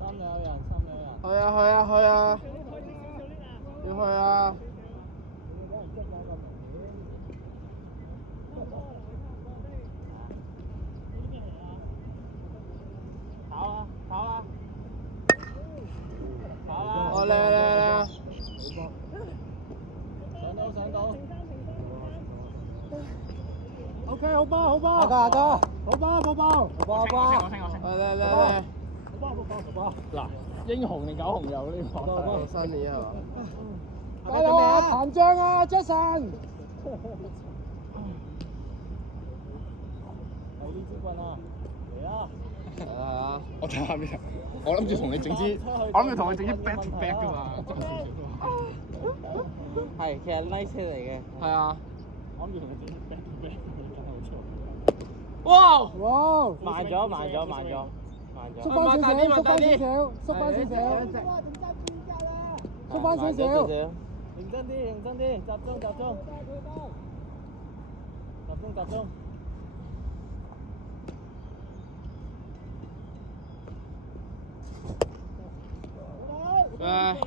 ，3有人。去啊！要去啊！跑啦！我嚟！上到。OK 好波！下個。好波！我嚟！嗱，英雄定狗紅油呢個新年係嘛？加油啊！膨脹啊 ，Jason！係呢支棍啊！嚟啦！係啊！我睇下邊，我諗住同你整支 back to back 㗎嘛。係，其實拉車嚟嘅。係啊。我諗住同你整支 back to back，真係好錯。哇！慢咗。縮翻少少。認真啲，集中。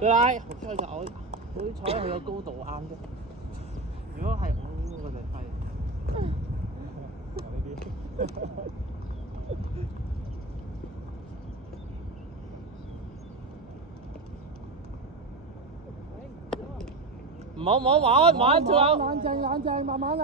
拉，其實我坐喺佢個高度啱啫。如果係我就係。唔好玩跳樓。冷靜，慢慢嚟。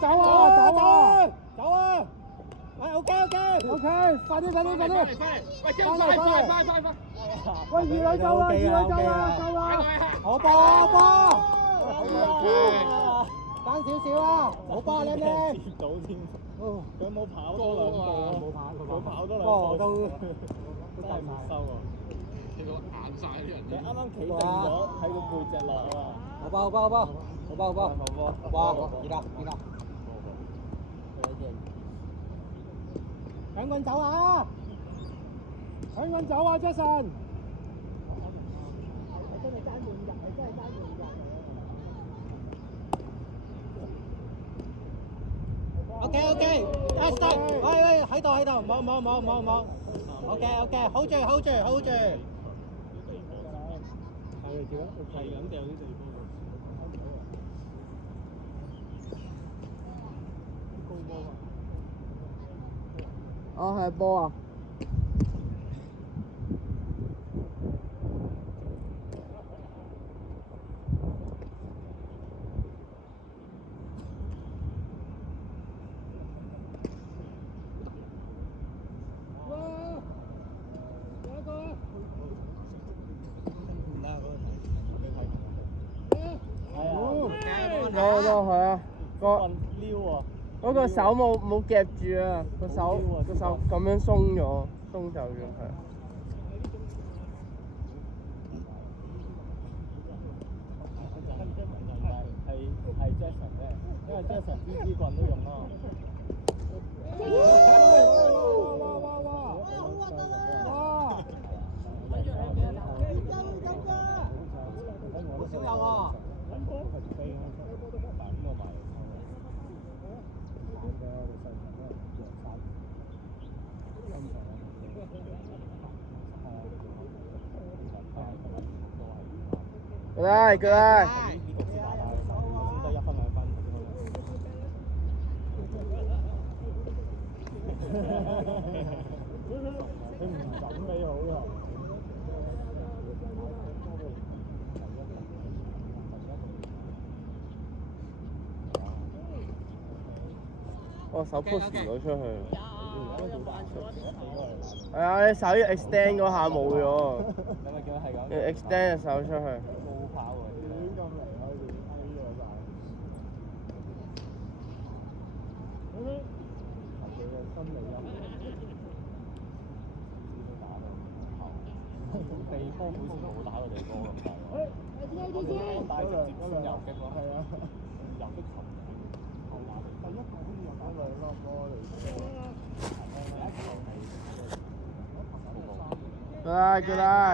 走啊！喂 ，OK， 快啲！翻嚟！喂，二女走啦！好波！單少少啦，好波靚靚。接到添，佢冇跑多兩步，佢跑多兩步都真係唔收喎。你個硬曬啲人。你啱啱企定咗，喺個背脊落啊！好波！哇，熱啦！響棍走啊 ，Jason！ OK， 喂，喺度，冇。OK，hold 住。係咁掉啲地方。高波啊！哦，係波啊！係啊！有係啊，撩喎。嗰個手冇夾住啊，個手咁樣鬆走咗係。係 Jason 啫，因為 Jason 支棍都用咯。佢嚟。佢唔準備好㗎。我手 push 唔到出去。係啊，你手要 extend 嗰下冇咗。要 extend 隻手出去。地波好似冇打過地波咁滯。但係直接先遊擊咯。係啊，遊擊球。Good eye.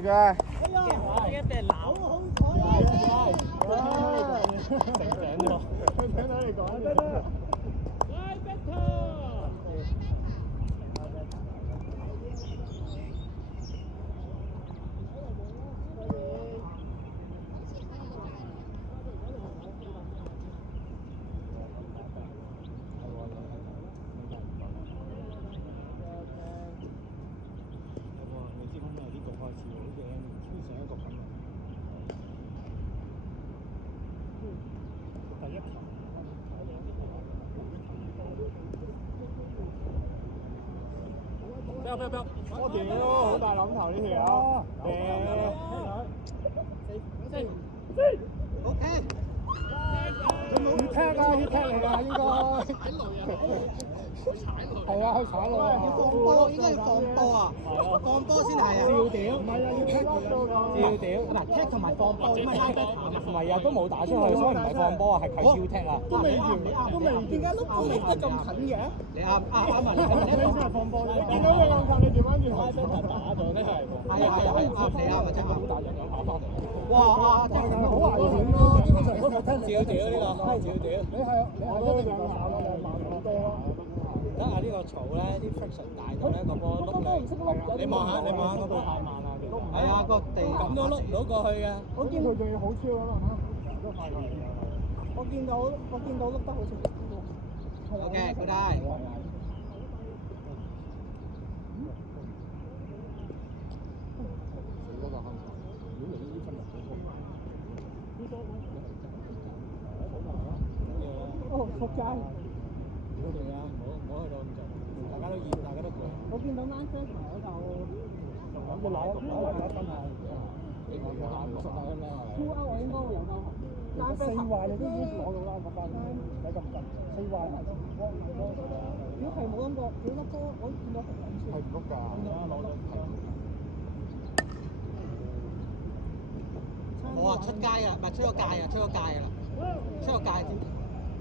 Good. 一定鬧好成長咗。聽到你講得啦。不要！我屌，好大諗頭呢條友。OK。要踢啊！要踢嚟啊！應該。係啊，去踩落啊！放波應該係放波啊！放波先係啊！照屌，唔係啊，要踢照屌，唔係踢同埋放波，點解拉得唔係啊，都冇打出去，所以唔係放波啊，係佢照踢啊。都未完，點解碌得咁近嘅？你啱啊！你先係放波，見到佢咁近，你調翻轉拉飛打咗咧係。係你啱啊！真係好大隻打翻嚟。哇！好危險咯，基本上嗰個聽照屌呢個，照屌。你係一定要打咯，2萬好多咯。得啊！呢個槽咧，啲 friction 大到咧個波碌你望下嗰個太慢啦，係啊個地咁都碌唔到過去嘅。我見佢仲要好超啊嘛，我見到碌得好似。OK， 佢ได้。哦，仆街！唔好去到咁盡，大家都熱，大家都攰。我見到啱車頭嗰嚿，我攞分係。你講咗60分啦，係咪？超歐我應該會有夠。4壞你都已經攞到啦，個分唔使咁急。4壞係。如果係冇諗過，幾粒波我見到係咁超。係唔碌㗎？攞咗。我話出街啊，唔係出咗界啊，出咗界啊啦，出咗界先。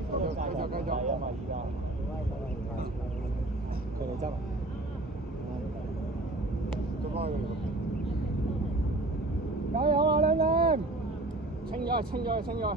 繼續啊嘛，而家佢哋執，做翻佢哋嗰邊。加油啊，靚靚！清咗啊！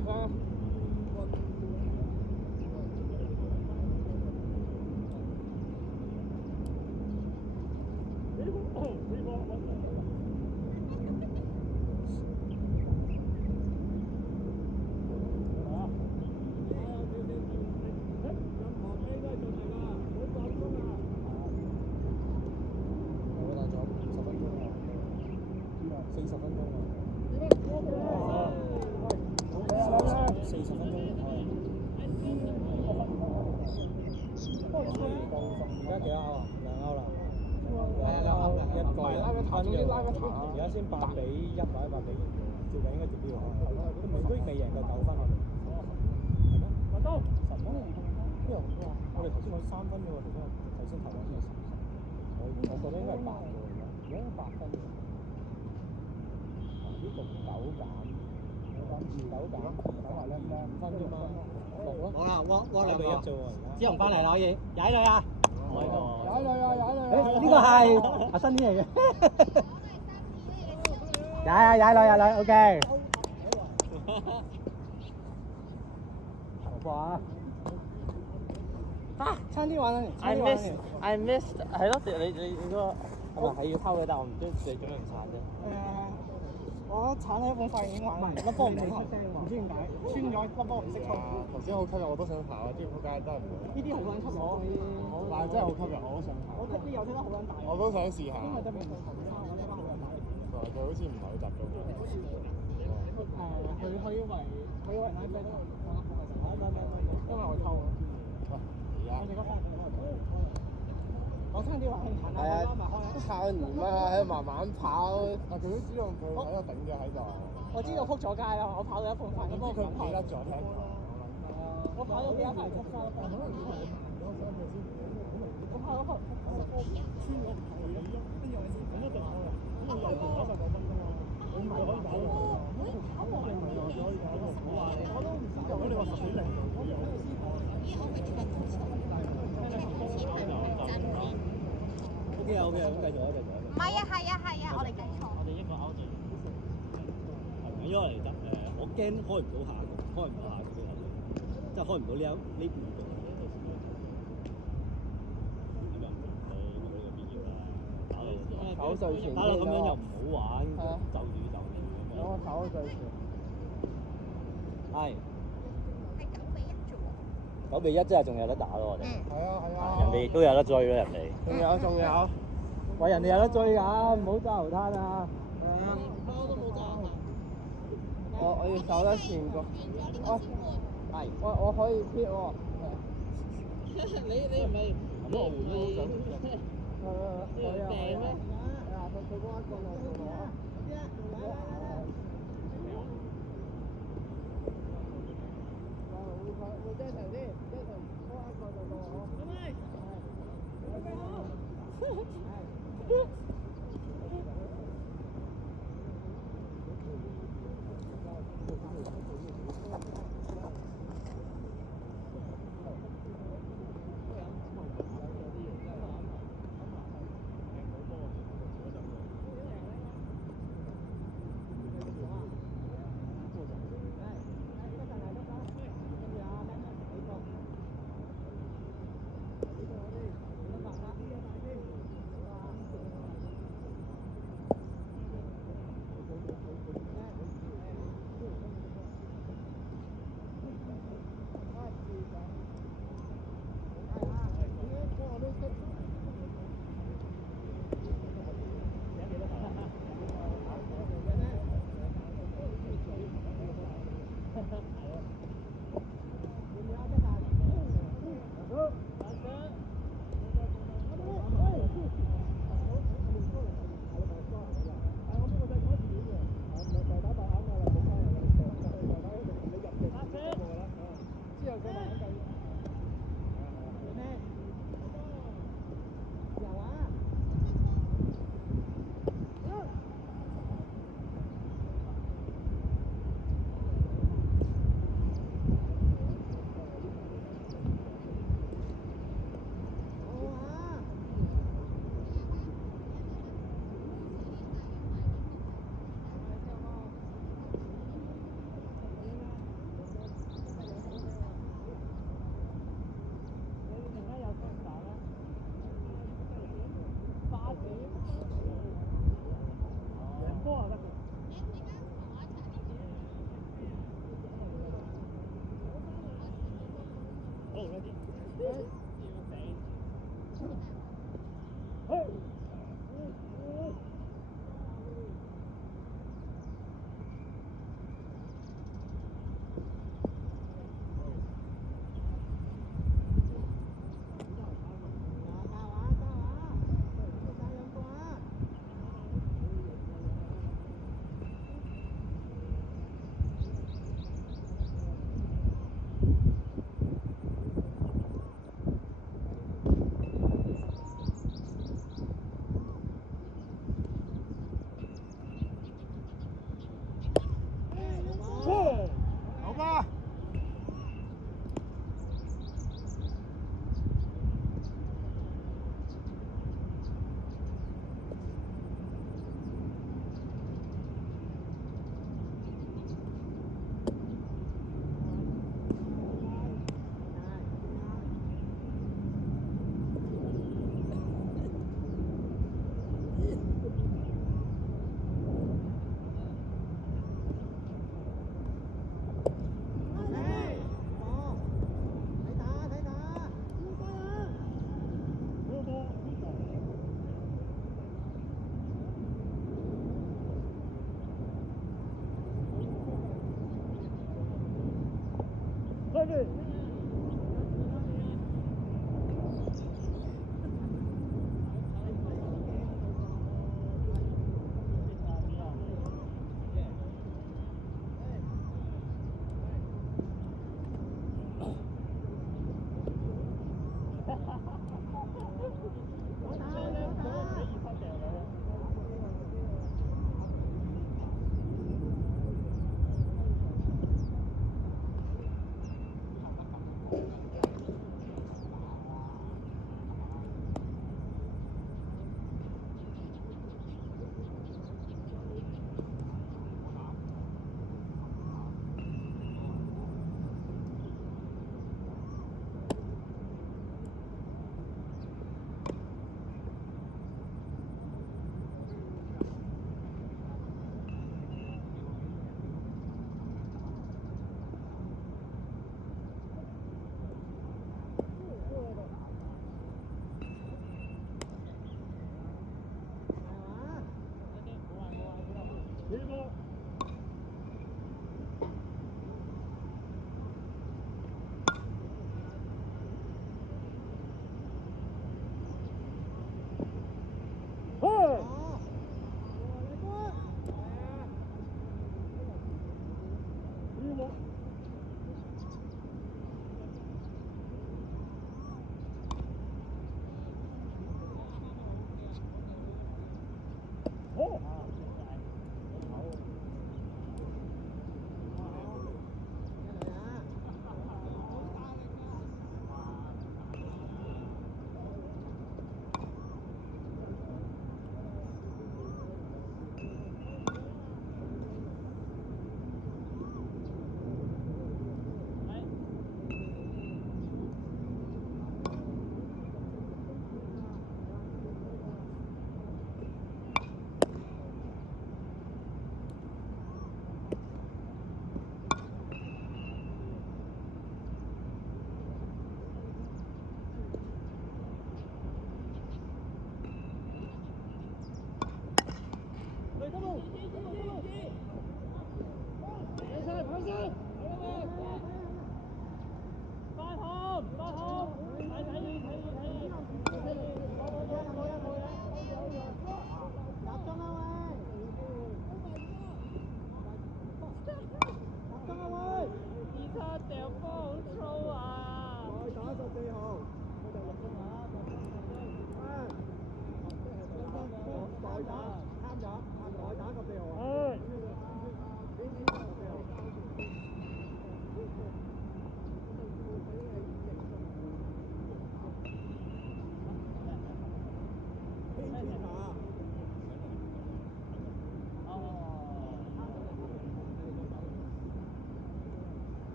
而家先8-1或者8-2，照計應該跌啲喎。都未贏夠9分我哋。係咩？10分？邊有？我哋頭先講3分嘅喎，頭先投咗10。我覺得應該係8嘅喎，而家8分嘅。呢個9減5分啫嘛，6咯。好啦，汪兩個。9-1啫喎，而家。子雄翻嚟啦，可以踩佢啊！我呢個。踩女啊！誒呢個係阿新啲嚟嘅。踩女 ，OK。好過啊！差啲玩啦！ I missed 係咯，你嗰個係咪係要偷嘅？但係我唔知你做咩唔鏟啫。我鏟咗一半塊已經玩，粒波唔識抽，唔知點解穿咗粒波唔識抽。頭先好吸引，我都想跑啊！啲仆街真係唔會。呢啲好撚出攞，呢啲。但係真係好吸引，我都想跑。我踢啲又踢得好撚大。我都想試下。因為對面同差，我踢得好撚大。佢好似唔係好集中。佢以為拉飛都因為我抽啊。而家。我差啲話去彈下拉埋開。靠你媽！喺度慢慢跑。佢都知道佢喺度頂住喺度。我知道撲咗街啦，我跑到一半快，咁佢唔記得咗踢球。我跑到幾多排撲街？我跑咗穿咗跟住我先。咁一定跑啦。咁我99分鐘啊！你唔係可以跑喎。我都唔知就你話10幾零。OK，咁繼續啊，繼續。唔係啊，係啊，我哋計錯。我哋一個 out 咗。因為嚟我驚開唔到下個，即係開唔到呢5個。跑最前打到咁樣又唔好玩，就住。等我跑最前。係。係9-1啫喎。9-1真係仲有得打咯，我哋。係啊。人哋亦都有得追咯，人哋。仲有。喂，人哋有得追㗎，唔好揸流灘啊！我要走得前個。係。我可以撇喎。你唔係咁我換都好想。可以啊。佢嗰一個我。係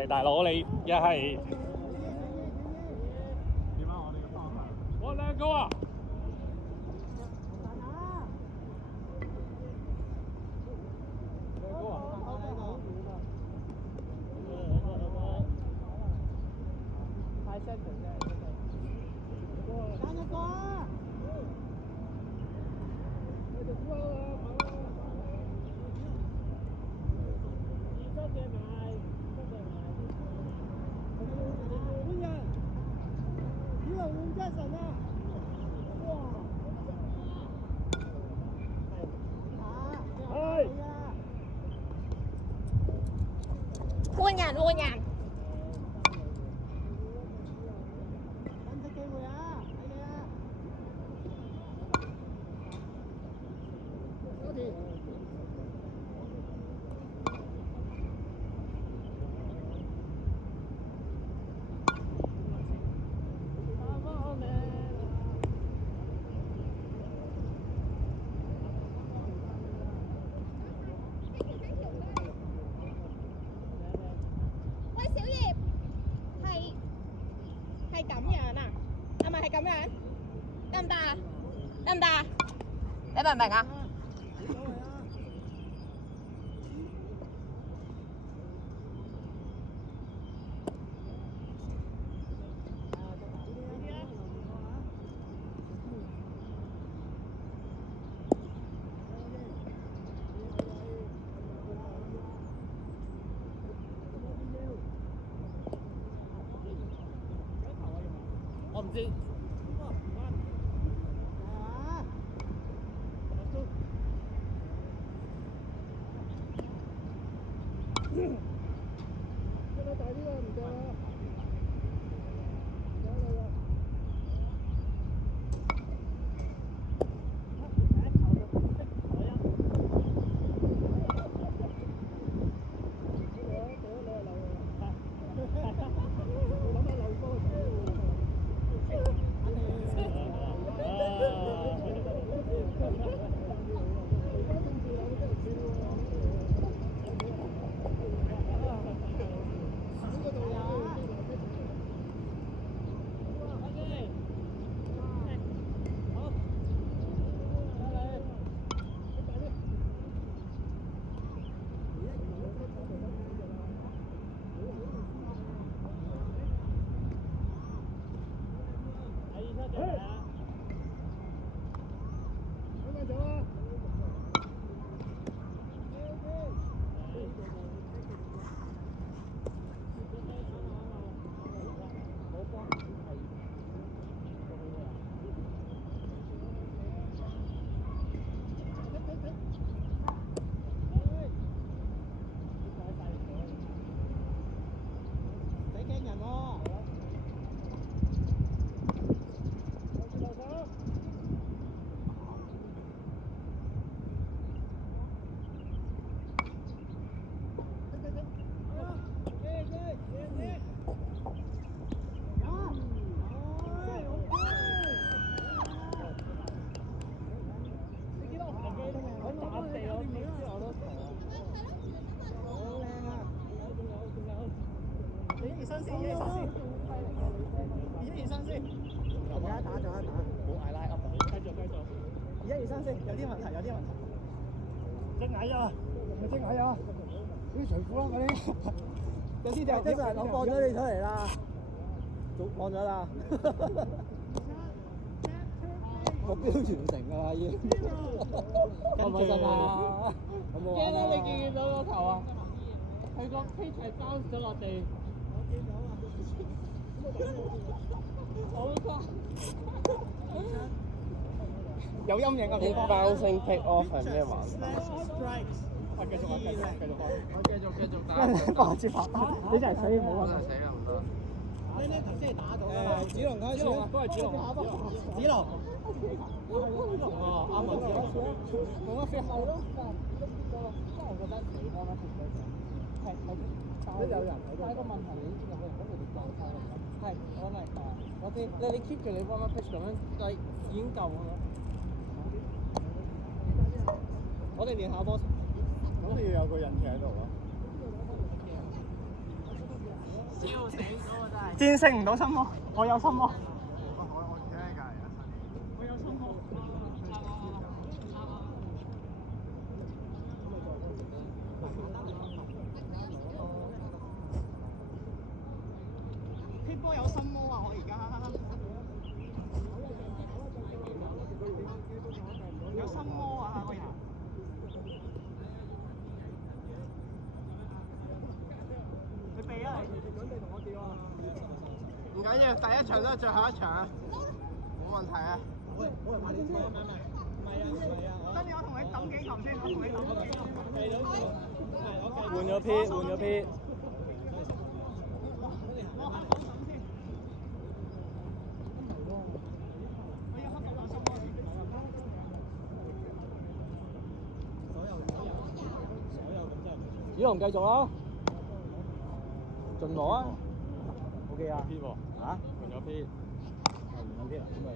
嚟，大佬你一係點啊？我哋嘅方向，我兩個啊！換人換人。喂，小葉，係咁樣啊？係咪係咁樣？得唔得啊？得唔得啊？你明唔明啊？我唔知。有啲問題，有啲問題。隻蟻啊！咪隻蟻啊！啲除褲啦嗰啲。有啲就真係我放咗你出嚟啦，早放咗啦。目標完成㗎啦已經。開唔開心啊？驚啦！你見唔見到個球啊？佢個飛係包咗落地。我見到啊！好快！有陰影啊！啲 bouncing pick off 係咩玩法？繼續啊！繼續啊！我繼續打。放住拍，你真係死冇啊！死啦唔得。呢頭先係打到㗎嘛？子龍開始，都係子龍。子龍。哦，啱啊！冇乜 fit 後咯。我覺得你幫得 fit 嗰陣係都有人喺度。但係個問題你知道佢哋嗰度爆曬嚟㗎。係，我明白。我知，你 keep 住你幫得 fit 咁樣，就已經夠㗎啦。我哋練下波。咁你要有個人企喺度咯。戰勝唔到心魔，我有心魔。踢波有心魔啊！我而家有心魔啊！個人。你避啊！你準備同我調啊！唔緊要，第一場都係最後一場啊，冇問題啊。喂，我係買啲車啊！唔係啊！跟住我同你揼幾球先，我同你揼幾球。計到先，我計。換咗 P，換咗 P。子龍繼續咯，進攞啊 ！OK 啊 ，P 喎，嚇，換咗 P，換咗 P 啊，咁咪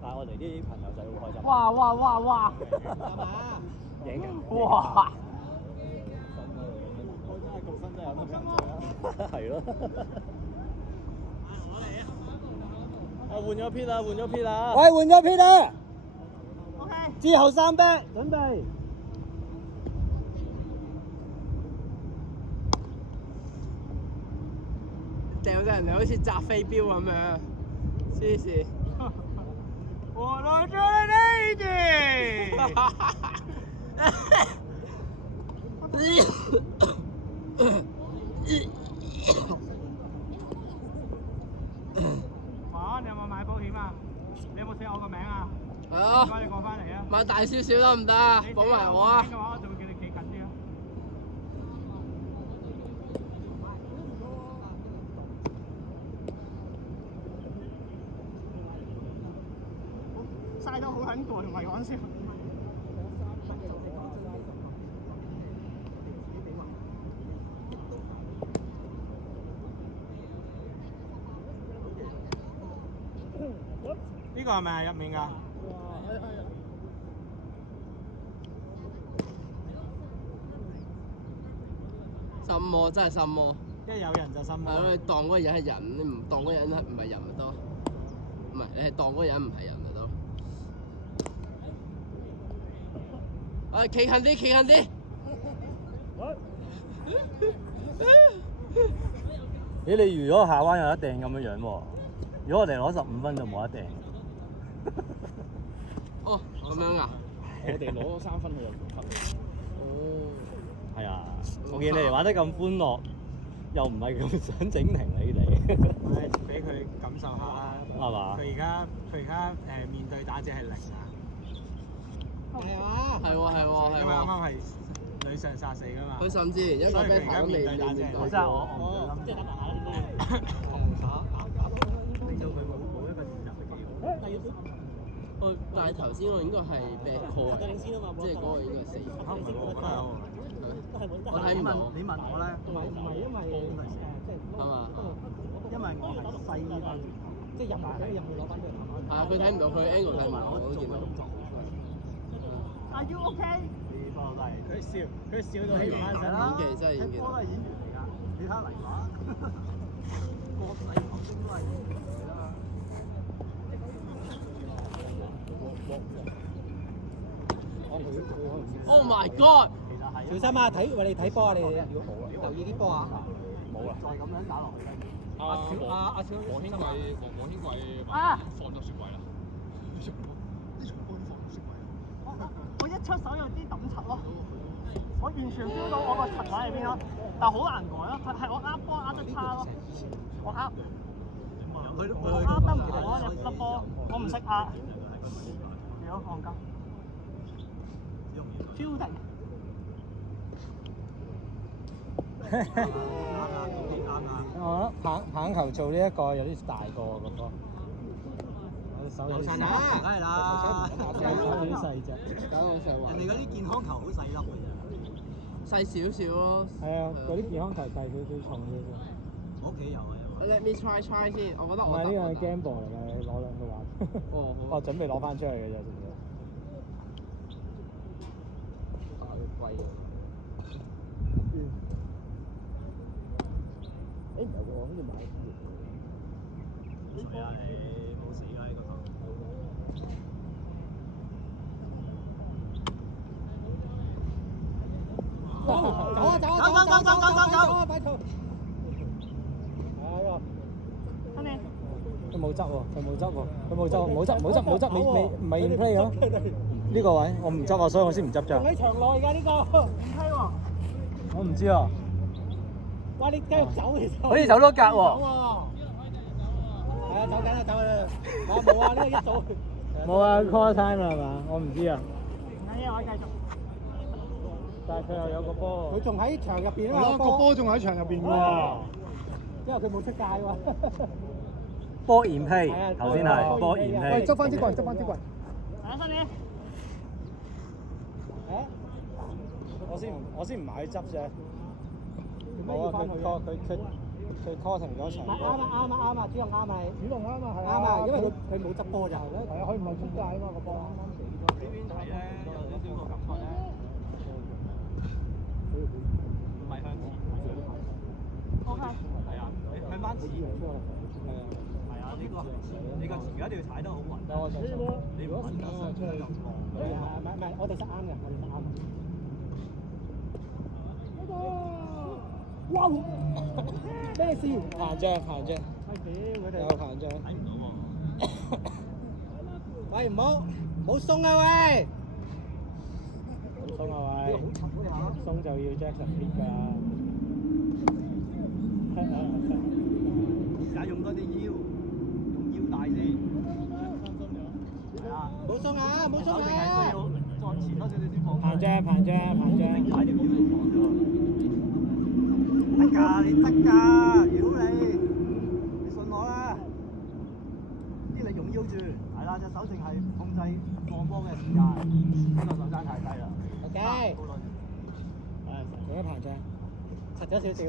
但係我哋啲朋友仔好開心。哇哇哇哇！係嘛？贏緊！哇！我真係局身真係有得人係咯。我換咗 P 啦，換咗 P 啦。喂，換咗 P 啦！ OK。之後3 back，準備。掉咗人哋好似擲飛鏢咁樣，黐線。我來咗你哋。哇！你有冇買保險啊？你有冇寫我個名啊？好唔該，你過翻嚟啊！買大少少得唔得啊？你綁埋我啊！嘅話，我就會叫你企近啲啊。曬到好撚攰，唔係講笑。呢個係咪入面㗎？心魔真係心魔。一有人就心魔。係咯，你當嗰個人係人，你唔當嗰個人係唔係人咪得？唔係，你係當嗰個人唔係人咪得？啊，企近啲，企近啲。咦？你預咗下彎有得掟咁樣樣喎？如果我哋攞15分就冇得掟。哦，咁樣啊？我哋攞咗3分，佢又唔給。哦。係啊，我見你哋玩得咁歡樂，又唔係咁想整停你哋。俾佢感受下啦。係嘛？佢而家面對打者係0啊。係啊！係喎，係喎，係因為啱喎。啱係女上殺死㗎嘛。佢甚至連一個所以佢 batter 而家都未面對打者，我真係我唔想諗。即係打埋下令到佢冇一個選擇嘅機會。但係頭先我應該係 back call 啊，領先啊嘛，即係嗰個應該係4。唔係喎，我覺得係喎。我睇唔到。你問我咧，唔係因為即係係嘛？因為我係細分，即係入埋跟住入去攞翻出嚟。係啊，佢睇唔到，佢 angle 睇唔到，我都見到。Are you okay？呢波都係佢笑到起唔翻身啦。演技真係演技。波都係演員嚟㗎，你睇下黎華，國際球星都係演員嚟㗎啦。Oh my god！小心啊！睇喂你睇波啊！你哋要留意啲波啊！冇啦。再咁樣打落去。阿小黃興貴啊！放咗雪櫃啦。呢場波放咗雪櫃啦。我一出手有啲揼柒咯，我完全 feel 到我個柒位喺邊咯，但好難改咯，係我呃波呃得差咯，我呃得唔好啊！入粒波，我唔識呃，如果放金 feel 得。我覺得棒球做呢一個有啲大個個波。手有細啦，梗係啦，手有啲細隻，搞到上環。人哋嗰啲健康球好細粒嘅啫。細少少咯。係啊，嗰啲健康球細少少，重少少。我屋企有啊。Let me try 先，我覺得我得。唔係呢個係 gamble 嚟㗎，你攞兩個玩。哦，好。我準備攞翻出嚟嘅啫，知唔知？貴嘅。誒唔係喎，好似買係啊，你冇死㗎呢個頭。走啊走啊走啊走走走走走啊！快逃！係喎。佢冇執喎，佢冇執喎，佢冇執，冇執，冇執，冇執，唔係 in play 咯。呢個位我唔執啊，所以我先唔執咋。喺場內㗎呢個，唔批喎。我唔知啊。哇！你繼續走其實。好似走多格喎。係啊，走緊啦，走啦。冇啊，呢個一早。冇啊 ，call time 啦係嘛？我唔知啊。唔緊要，我繼續。但係佢又有個波。佢仲喺場入邊啊嘛。係咯，個波仲喺場入邊喎。因為佢冇出界喎。波延批，頭先係波延批。喂，執翻支棍，執翻支棍。打翻你。誒？我先唔買執啫。冇啊！佢拖停咗場。啱啊！主動啱咪。主動啱啊，係啱啊，因為佢冇執波就。係啊，佢唔係出界啊嘛個波。呢邊睇咧有少少個感覺咧，唔係向前。OK。係啊，你向翻前。係啊，你個前腳一定要踩得好穩。你唔穩得上出去就唔唔係，我哋實啱嘅，我哋實啱。哇！咩事？膨脹。有膨脹。睇唔到喎。喂，唔好鬆啊喂！鬆啊喂！鬆就要 Jackson hit 㗎。而家用多啲腰，用腰帶先。係啊。冇鬆啊！冇鬆手定係需啊！要再前多少少先放。膨脹。踩條腰先放咗。得㗎，你得㗎，屌你！你信我啦。啲力用腰住，係啦，隻手淨係控制放波嘅時間。呢個手踭太低啦。OK。仲有膨脹。實咗少少。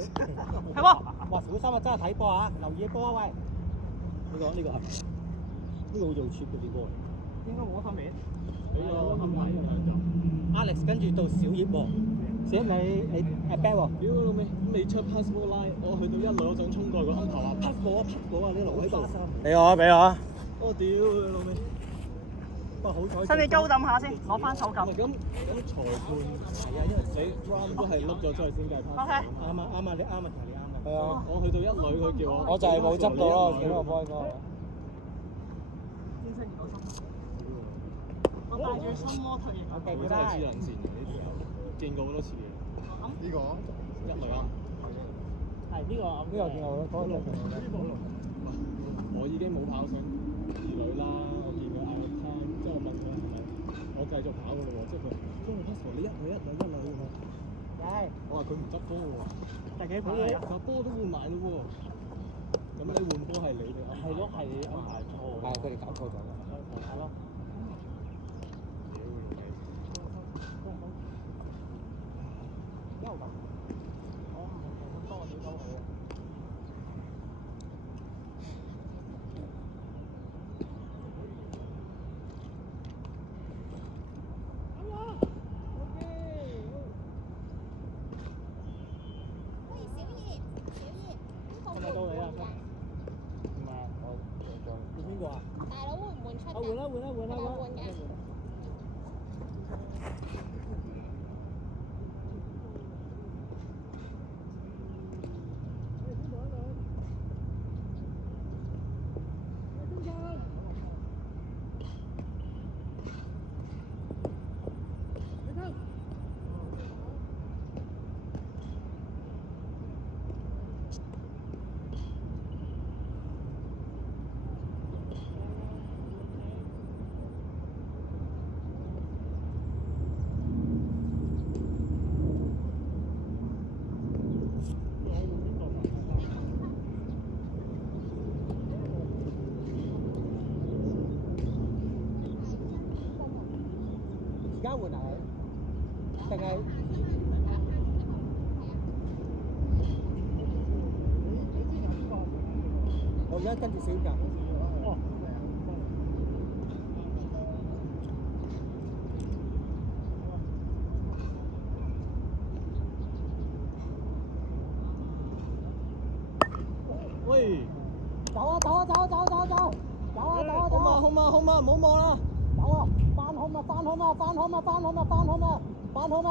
係喎。哇！小心啊，真係睇波啊，留意波啊喂！呢個好似好 cheap 嗰啲波。應該冇乜分別。俾個冚牌咁樣就。 Alex 跟住到小葉喎，小葉你 back 喎。屌老味，未出 pass ball line，我去到一壘，我想衝過去個冚頭啊 pass ball 啊，你留喺度。俾我啊！我屌你老味！不過好彩。使你高抌下先，攞翻手感。咁裁判係啊，因為你 run 都係碌咗出去先計 pass。 OK。啱啊，你啱啊，你啱啊。係啊。我去到一壘，佢叫我。我就係冇執到咯，見到個波應該。我帶住心魔退役。佢真係黐撚線嘅呢條友，見過好多次嘅。呢個一壘啱。係呢個見過嗰個。我已經冇跑上二壘啦，我見佢嗌我 time，即係我問佢係咪，我繼續跑嘅咯喎，即係佢，中意 pass 你一壘喎。係。我話佢唔執波喎。第幾盤嚟？個波都換埋咯喎。咁你換波係你哋安排？係咯，係你安排錯。係佢哋搞錯咗。係咯。優咁。多少都好。係咪到你啊？唔係，我換邊個啊？大佬換唔換出㗎？換啦！換嘅。而家換啊你？定係？我而家跟住小㗎。哦。喂，走啊走啊走啊走啊走啊走啊走啊走啊走啊！好嘛，唔好望啦。走啊！翻空啊！翻空啊！翻空啊！翻空啊！翻空啊！翻空啊！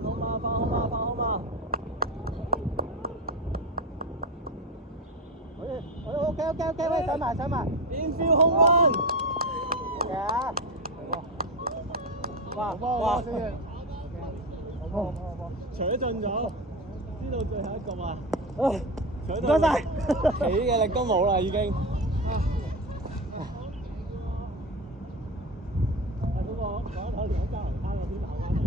你放好嘛。OK，喂，上埋。Infield home run。嘅。哇！取進咗，知道最後一局啊！唔該晒。起嘅力都冇啦，已經。嗰頭連加油卡有啲鬧翻嚟。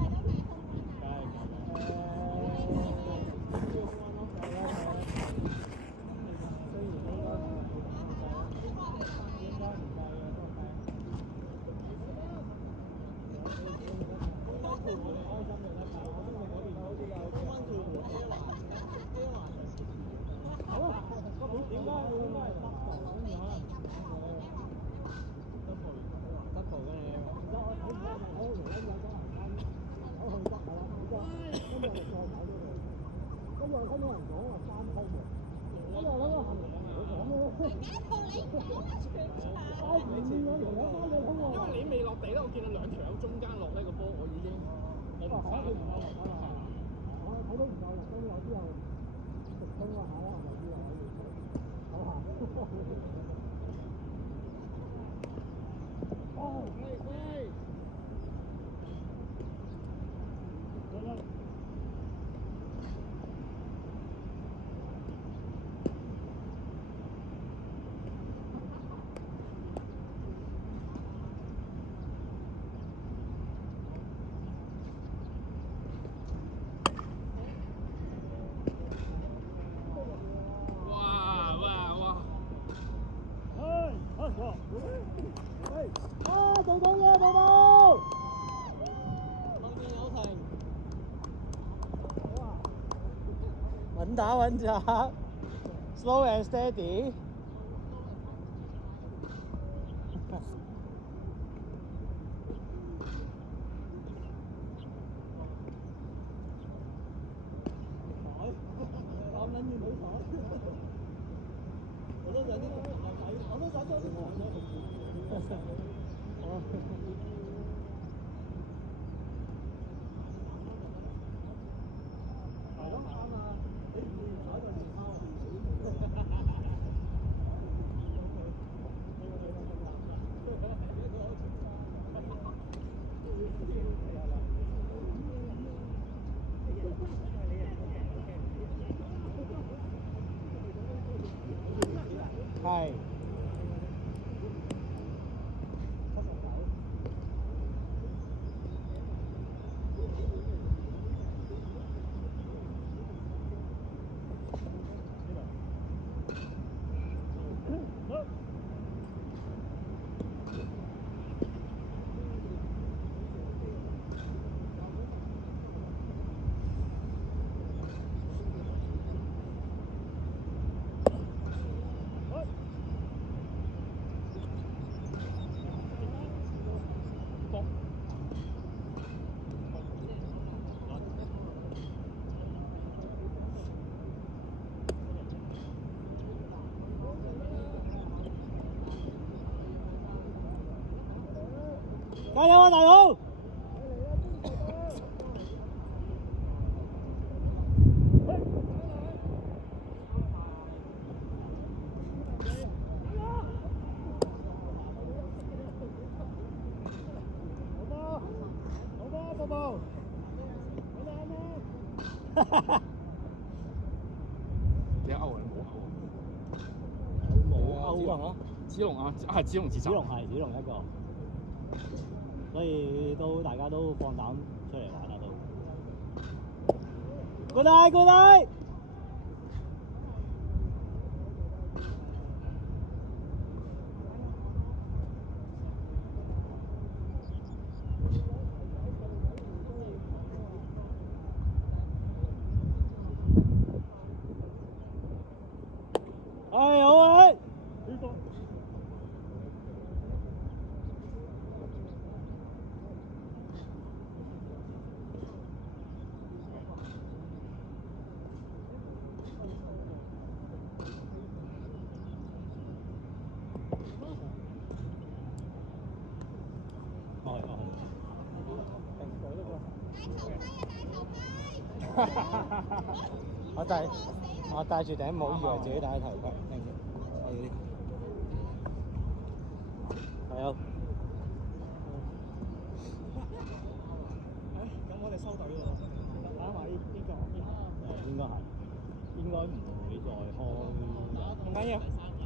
因為你未落地咧，我見到兩條友中間落呢個波，我已經我唔翻。睇到唔夠力，跟住有之後直衝啊下啦，係咪之後可以走下？做到嘢，做到！後面有停。穩打穩紮 ，slow and steady。係。加油啊，大佬！寶寶，幾歐啊？冇歐啊！子龍啊，係子龍自殺。子龍一個，所以大家都放膽出嚟玩啦都。Good night，Good night。好啊！我戴住頂帽，以為自己戴頭盔。係啊。咁我哋收隊喎，打埋呢個。應該係，應該唔會再開。唔緊要，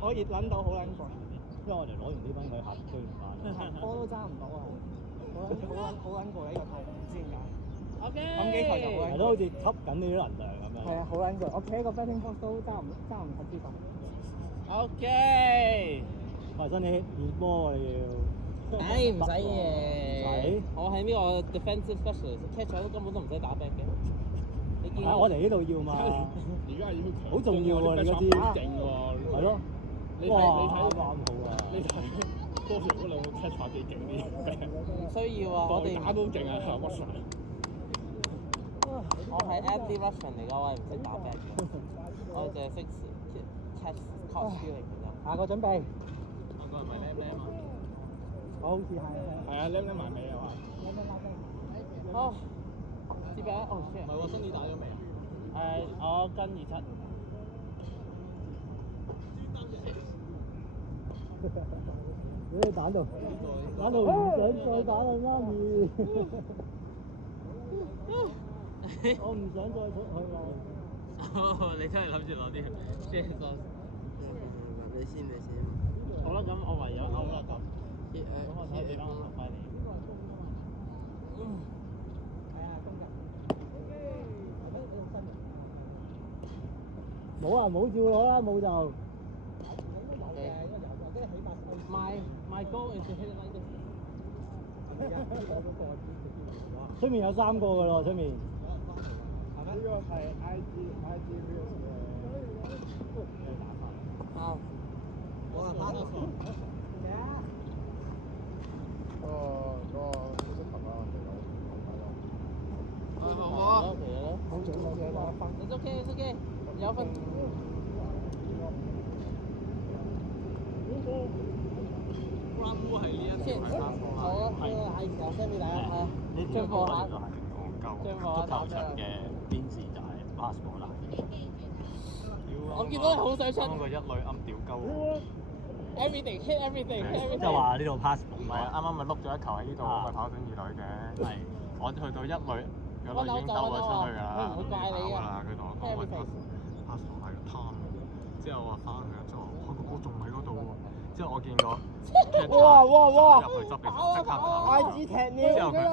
我熱撚到好撚過。因為我哋攞完呢班佢合追唔翻。波都爭唔到啊！好撚過呢個題，唔知點解。OK。咁機台就好撚。係咯，好似吸緊呢啲能量咁樣。係啊，好撚過。我企喺個 betting box 都爭唔ทัน之份。OK。喂，新你練波你要。唉，唔使嘅。我係呢個 defensive specialist，catch 都根本都唔使打 back 嘅。你見我哋呢度要嘛？而家要好重要喎！你嗰啲好勁喎。係咯。哇！啱好啊！你睇多條嗰兩個 catch 幾勁啲。唔需要啊，我哋打都勁啊，係乜水？我係 active Russian 嚟㗎，我係唔識打 back 嘅，我淨係識 catch cross field 嚟嘅。下個準備。下個係咪 Lam 啊？好似係。係啊，Lam 埋尾啊嘛。哦，接邊哦 shit。唔係喎，新年打咗未？我跟27。你打到唔想再打啦，媽咪。我唔想再出去啦。你真係諗住攞啲 J sauce。你先。好啦，咁我唯有歐啦咁。咁我睇你啱啱落翻嚟。冇啊，冇照攞啦，冇就。My goal is to hit it like this。出面有3個㗎咯，出面。呢個係 IG reels 嘅。好。我係拍咗。個小食琴啊，好啊。冇獎冇獎攞分。It's okay, it's okay。有分。Run 係呢一條係3個。好啊，係時候 send 俾大家啊。你將貨啊！足球場嘅邊時就係 basketball 啦。我見到你好想出。啱個一壘暗屌鳩我。Everything hit everything hit everything。即係話呢度 pass 唔係啊，啱啱咪碌咗一球喺呢度，我咪跑緊2壘嘅。係。我去到一壘，有壘已經兜咗出去㗎啦。佢唔會怪你㗎。佢同我講喂 pass 係貪。之後我話翻去之後，我個波仲喺嗰度喎。之後我見過。哇！入去執嘅時候即刻跑。IG 踢呢？之後佢又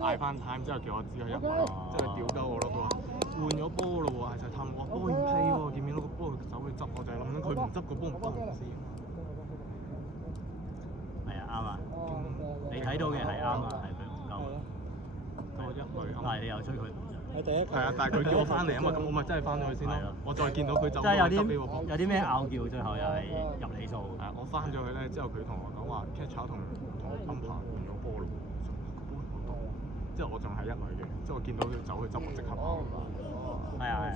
嗌翻 time， 之後叫我知佢入嚟，之後佢屌鳩我咯。佢話換咗波咯喎，係就係貪我波唔 play 喎，見唔見到個波走去執？我就係諗緊佢唔執個波唔得唔知。係啊，啱啊。你睇到嘅係啱啊，係佢唔夠。我一壘，但係你又追佢唔上。係啊，但係佢叫我翻嚟啊嘛，咁我咪真係翻咗去先咯。我再見到佢走，即係有啲咩拗撬，最後又係入你數。係啊，我翻咗去咧，之後佢同我講話 catcher 同 umpire 換咗波咯喎，個波唔到。之後我仲係一壘嘅，之後我見到佢走去執，我即刻跑。係啊。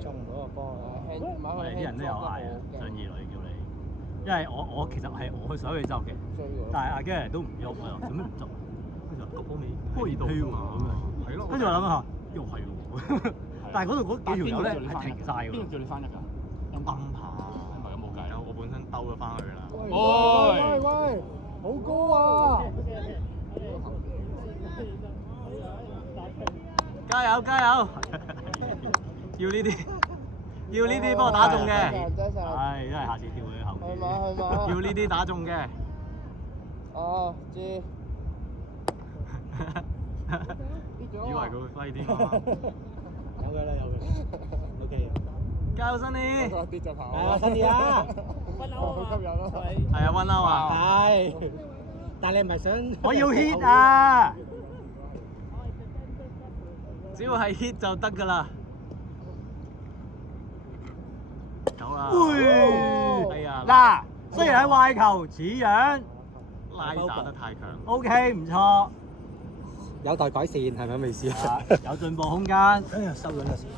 中唔到個波啊！我哋啲人都有嗌啊，上2壘叫你。因為我其實係我想去執嘅，但係阿 Gary 都唔喐，我又做咩唔執？跟住個波尾喺度啊嘛，係咯。跟住我諗下，又係喎，但係嗰度嗰幾條友咧係停晒㗎。邊個叫你翻入㗎？有崩下，唔係有冇計啊？我本身兜咗翻去啦。喂，好高啊！加油加油！要呢啲，要呢啲幫我打中嘅。係，因為下次跳佢後面。去馬。要呢啲打中嘅。哦，知。以為佢會揮啲嘛？有嘅啦，OK。加油，Sunny！我跌就跑。係啊，Sunny啊！好吸引咯。係啊，1 out 啊！係。但係你唔係想？我要 hit 啊！啊！只要係 hit 就得㗎啦。夠啦！哎呀！嗱，雖然係壞球，似樣拉打得太強。OK， 唔錯。有待改善，係咪咁意思啊？有進步空間。哎呀，收咗啦先。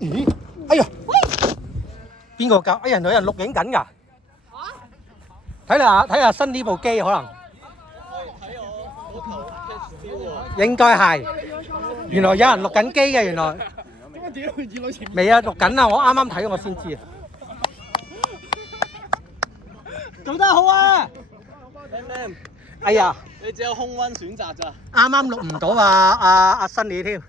咦？哎呀！邊個教？哎呀，有人錄影緊㗎。睇下新呢部機可能。應該係。原來有人錄緊機嘅，原來。未啊，錄緊啊！我啱啱睇我先知啊。做得好啊！哎呀！你只有空温選擇咋？啱啱錄唔到阿新嘢添，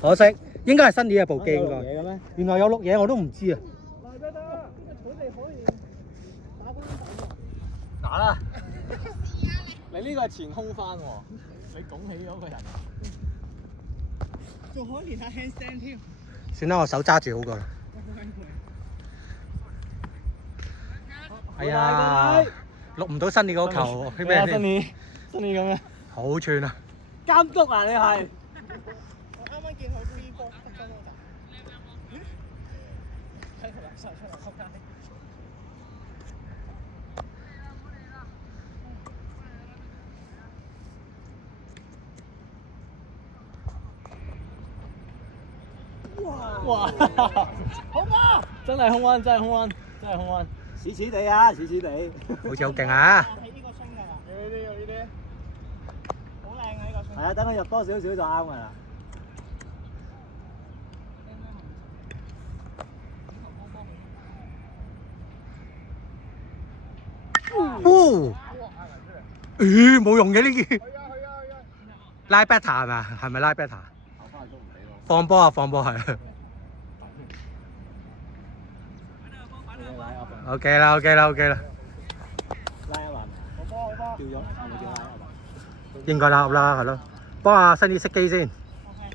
可惜。應該係新嘢部機應該。原來有錄嘢我都唔知啊。打啦！你呢個係前空翻喎，你拱起咗個人。仲可以練下 handstand 添。算啦，我手揸住好過啦。係啊，錄唔到新嘢嗰球，咩啊？新嘢咁樣。好串啊！監督啊，你係？我啱啱見佢 V 波得分嗰陣，睇條垃圾出嚟撲街。哇！好嘛！真係空温，真係空温，真係空温。似似地啊，似似地。好似好勁啊！喺呢個swing㗎啦。呢啲。好靚啊！呢個 swing。係啊，等佢入多少少就啱㗎啦。哦！咦，冇用嘅呢件。拉 better 係咪啊？係咪拉 better？放波啊！放波係。OK 啦，OK 啦，OK 啦。拉一環。好波。掉咗，係咪叫拉一環？應該拉啦，係咯。幫阿新啲熄機先。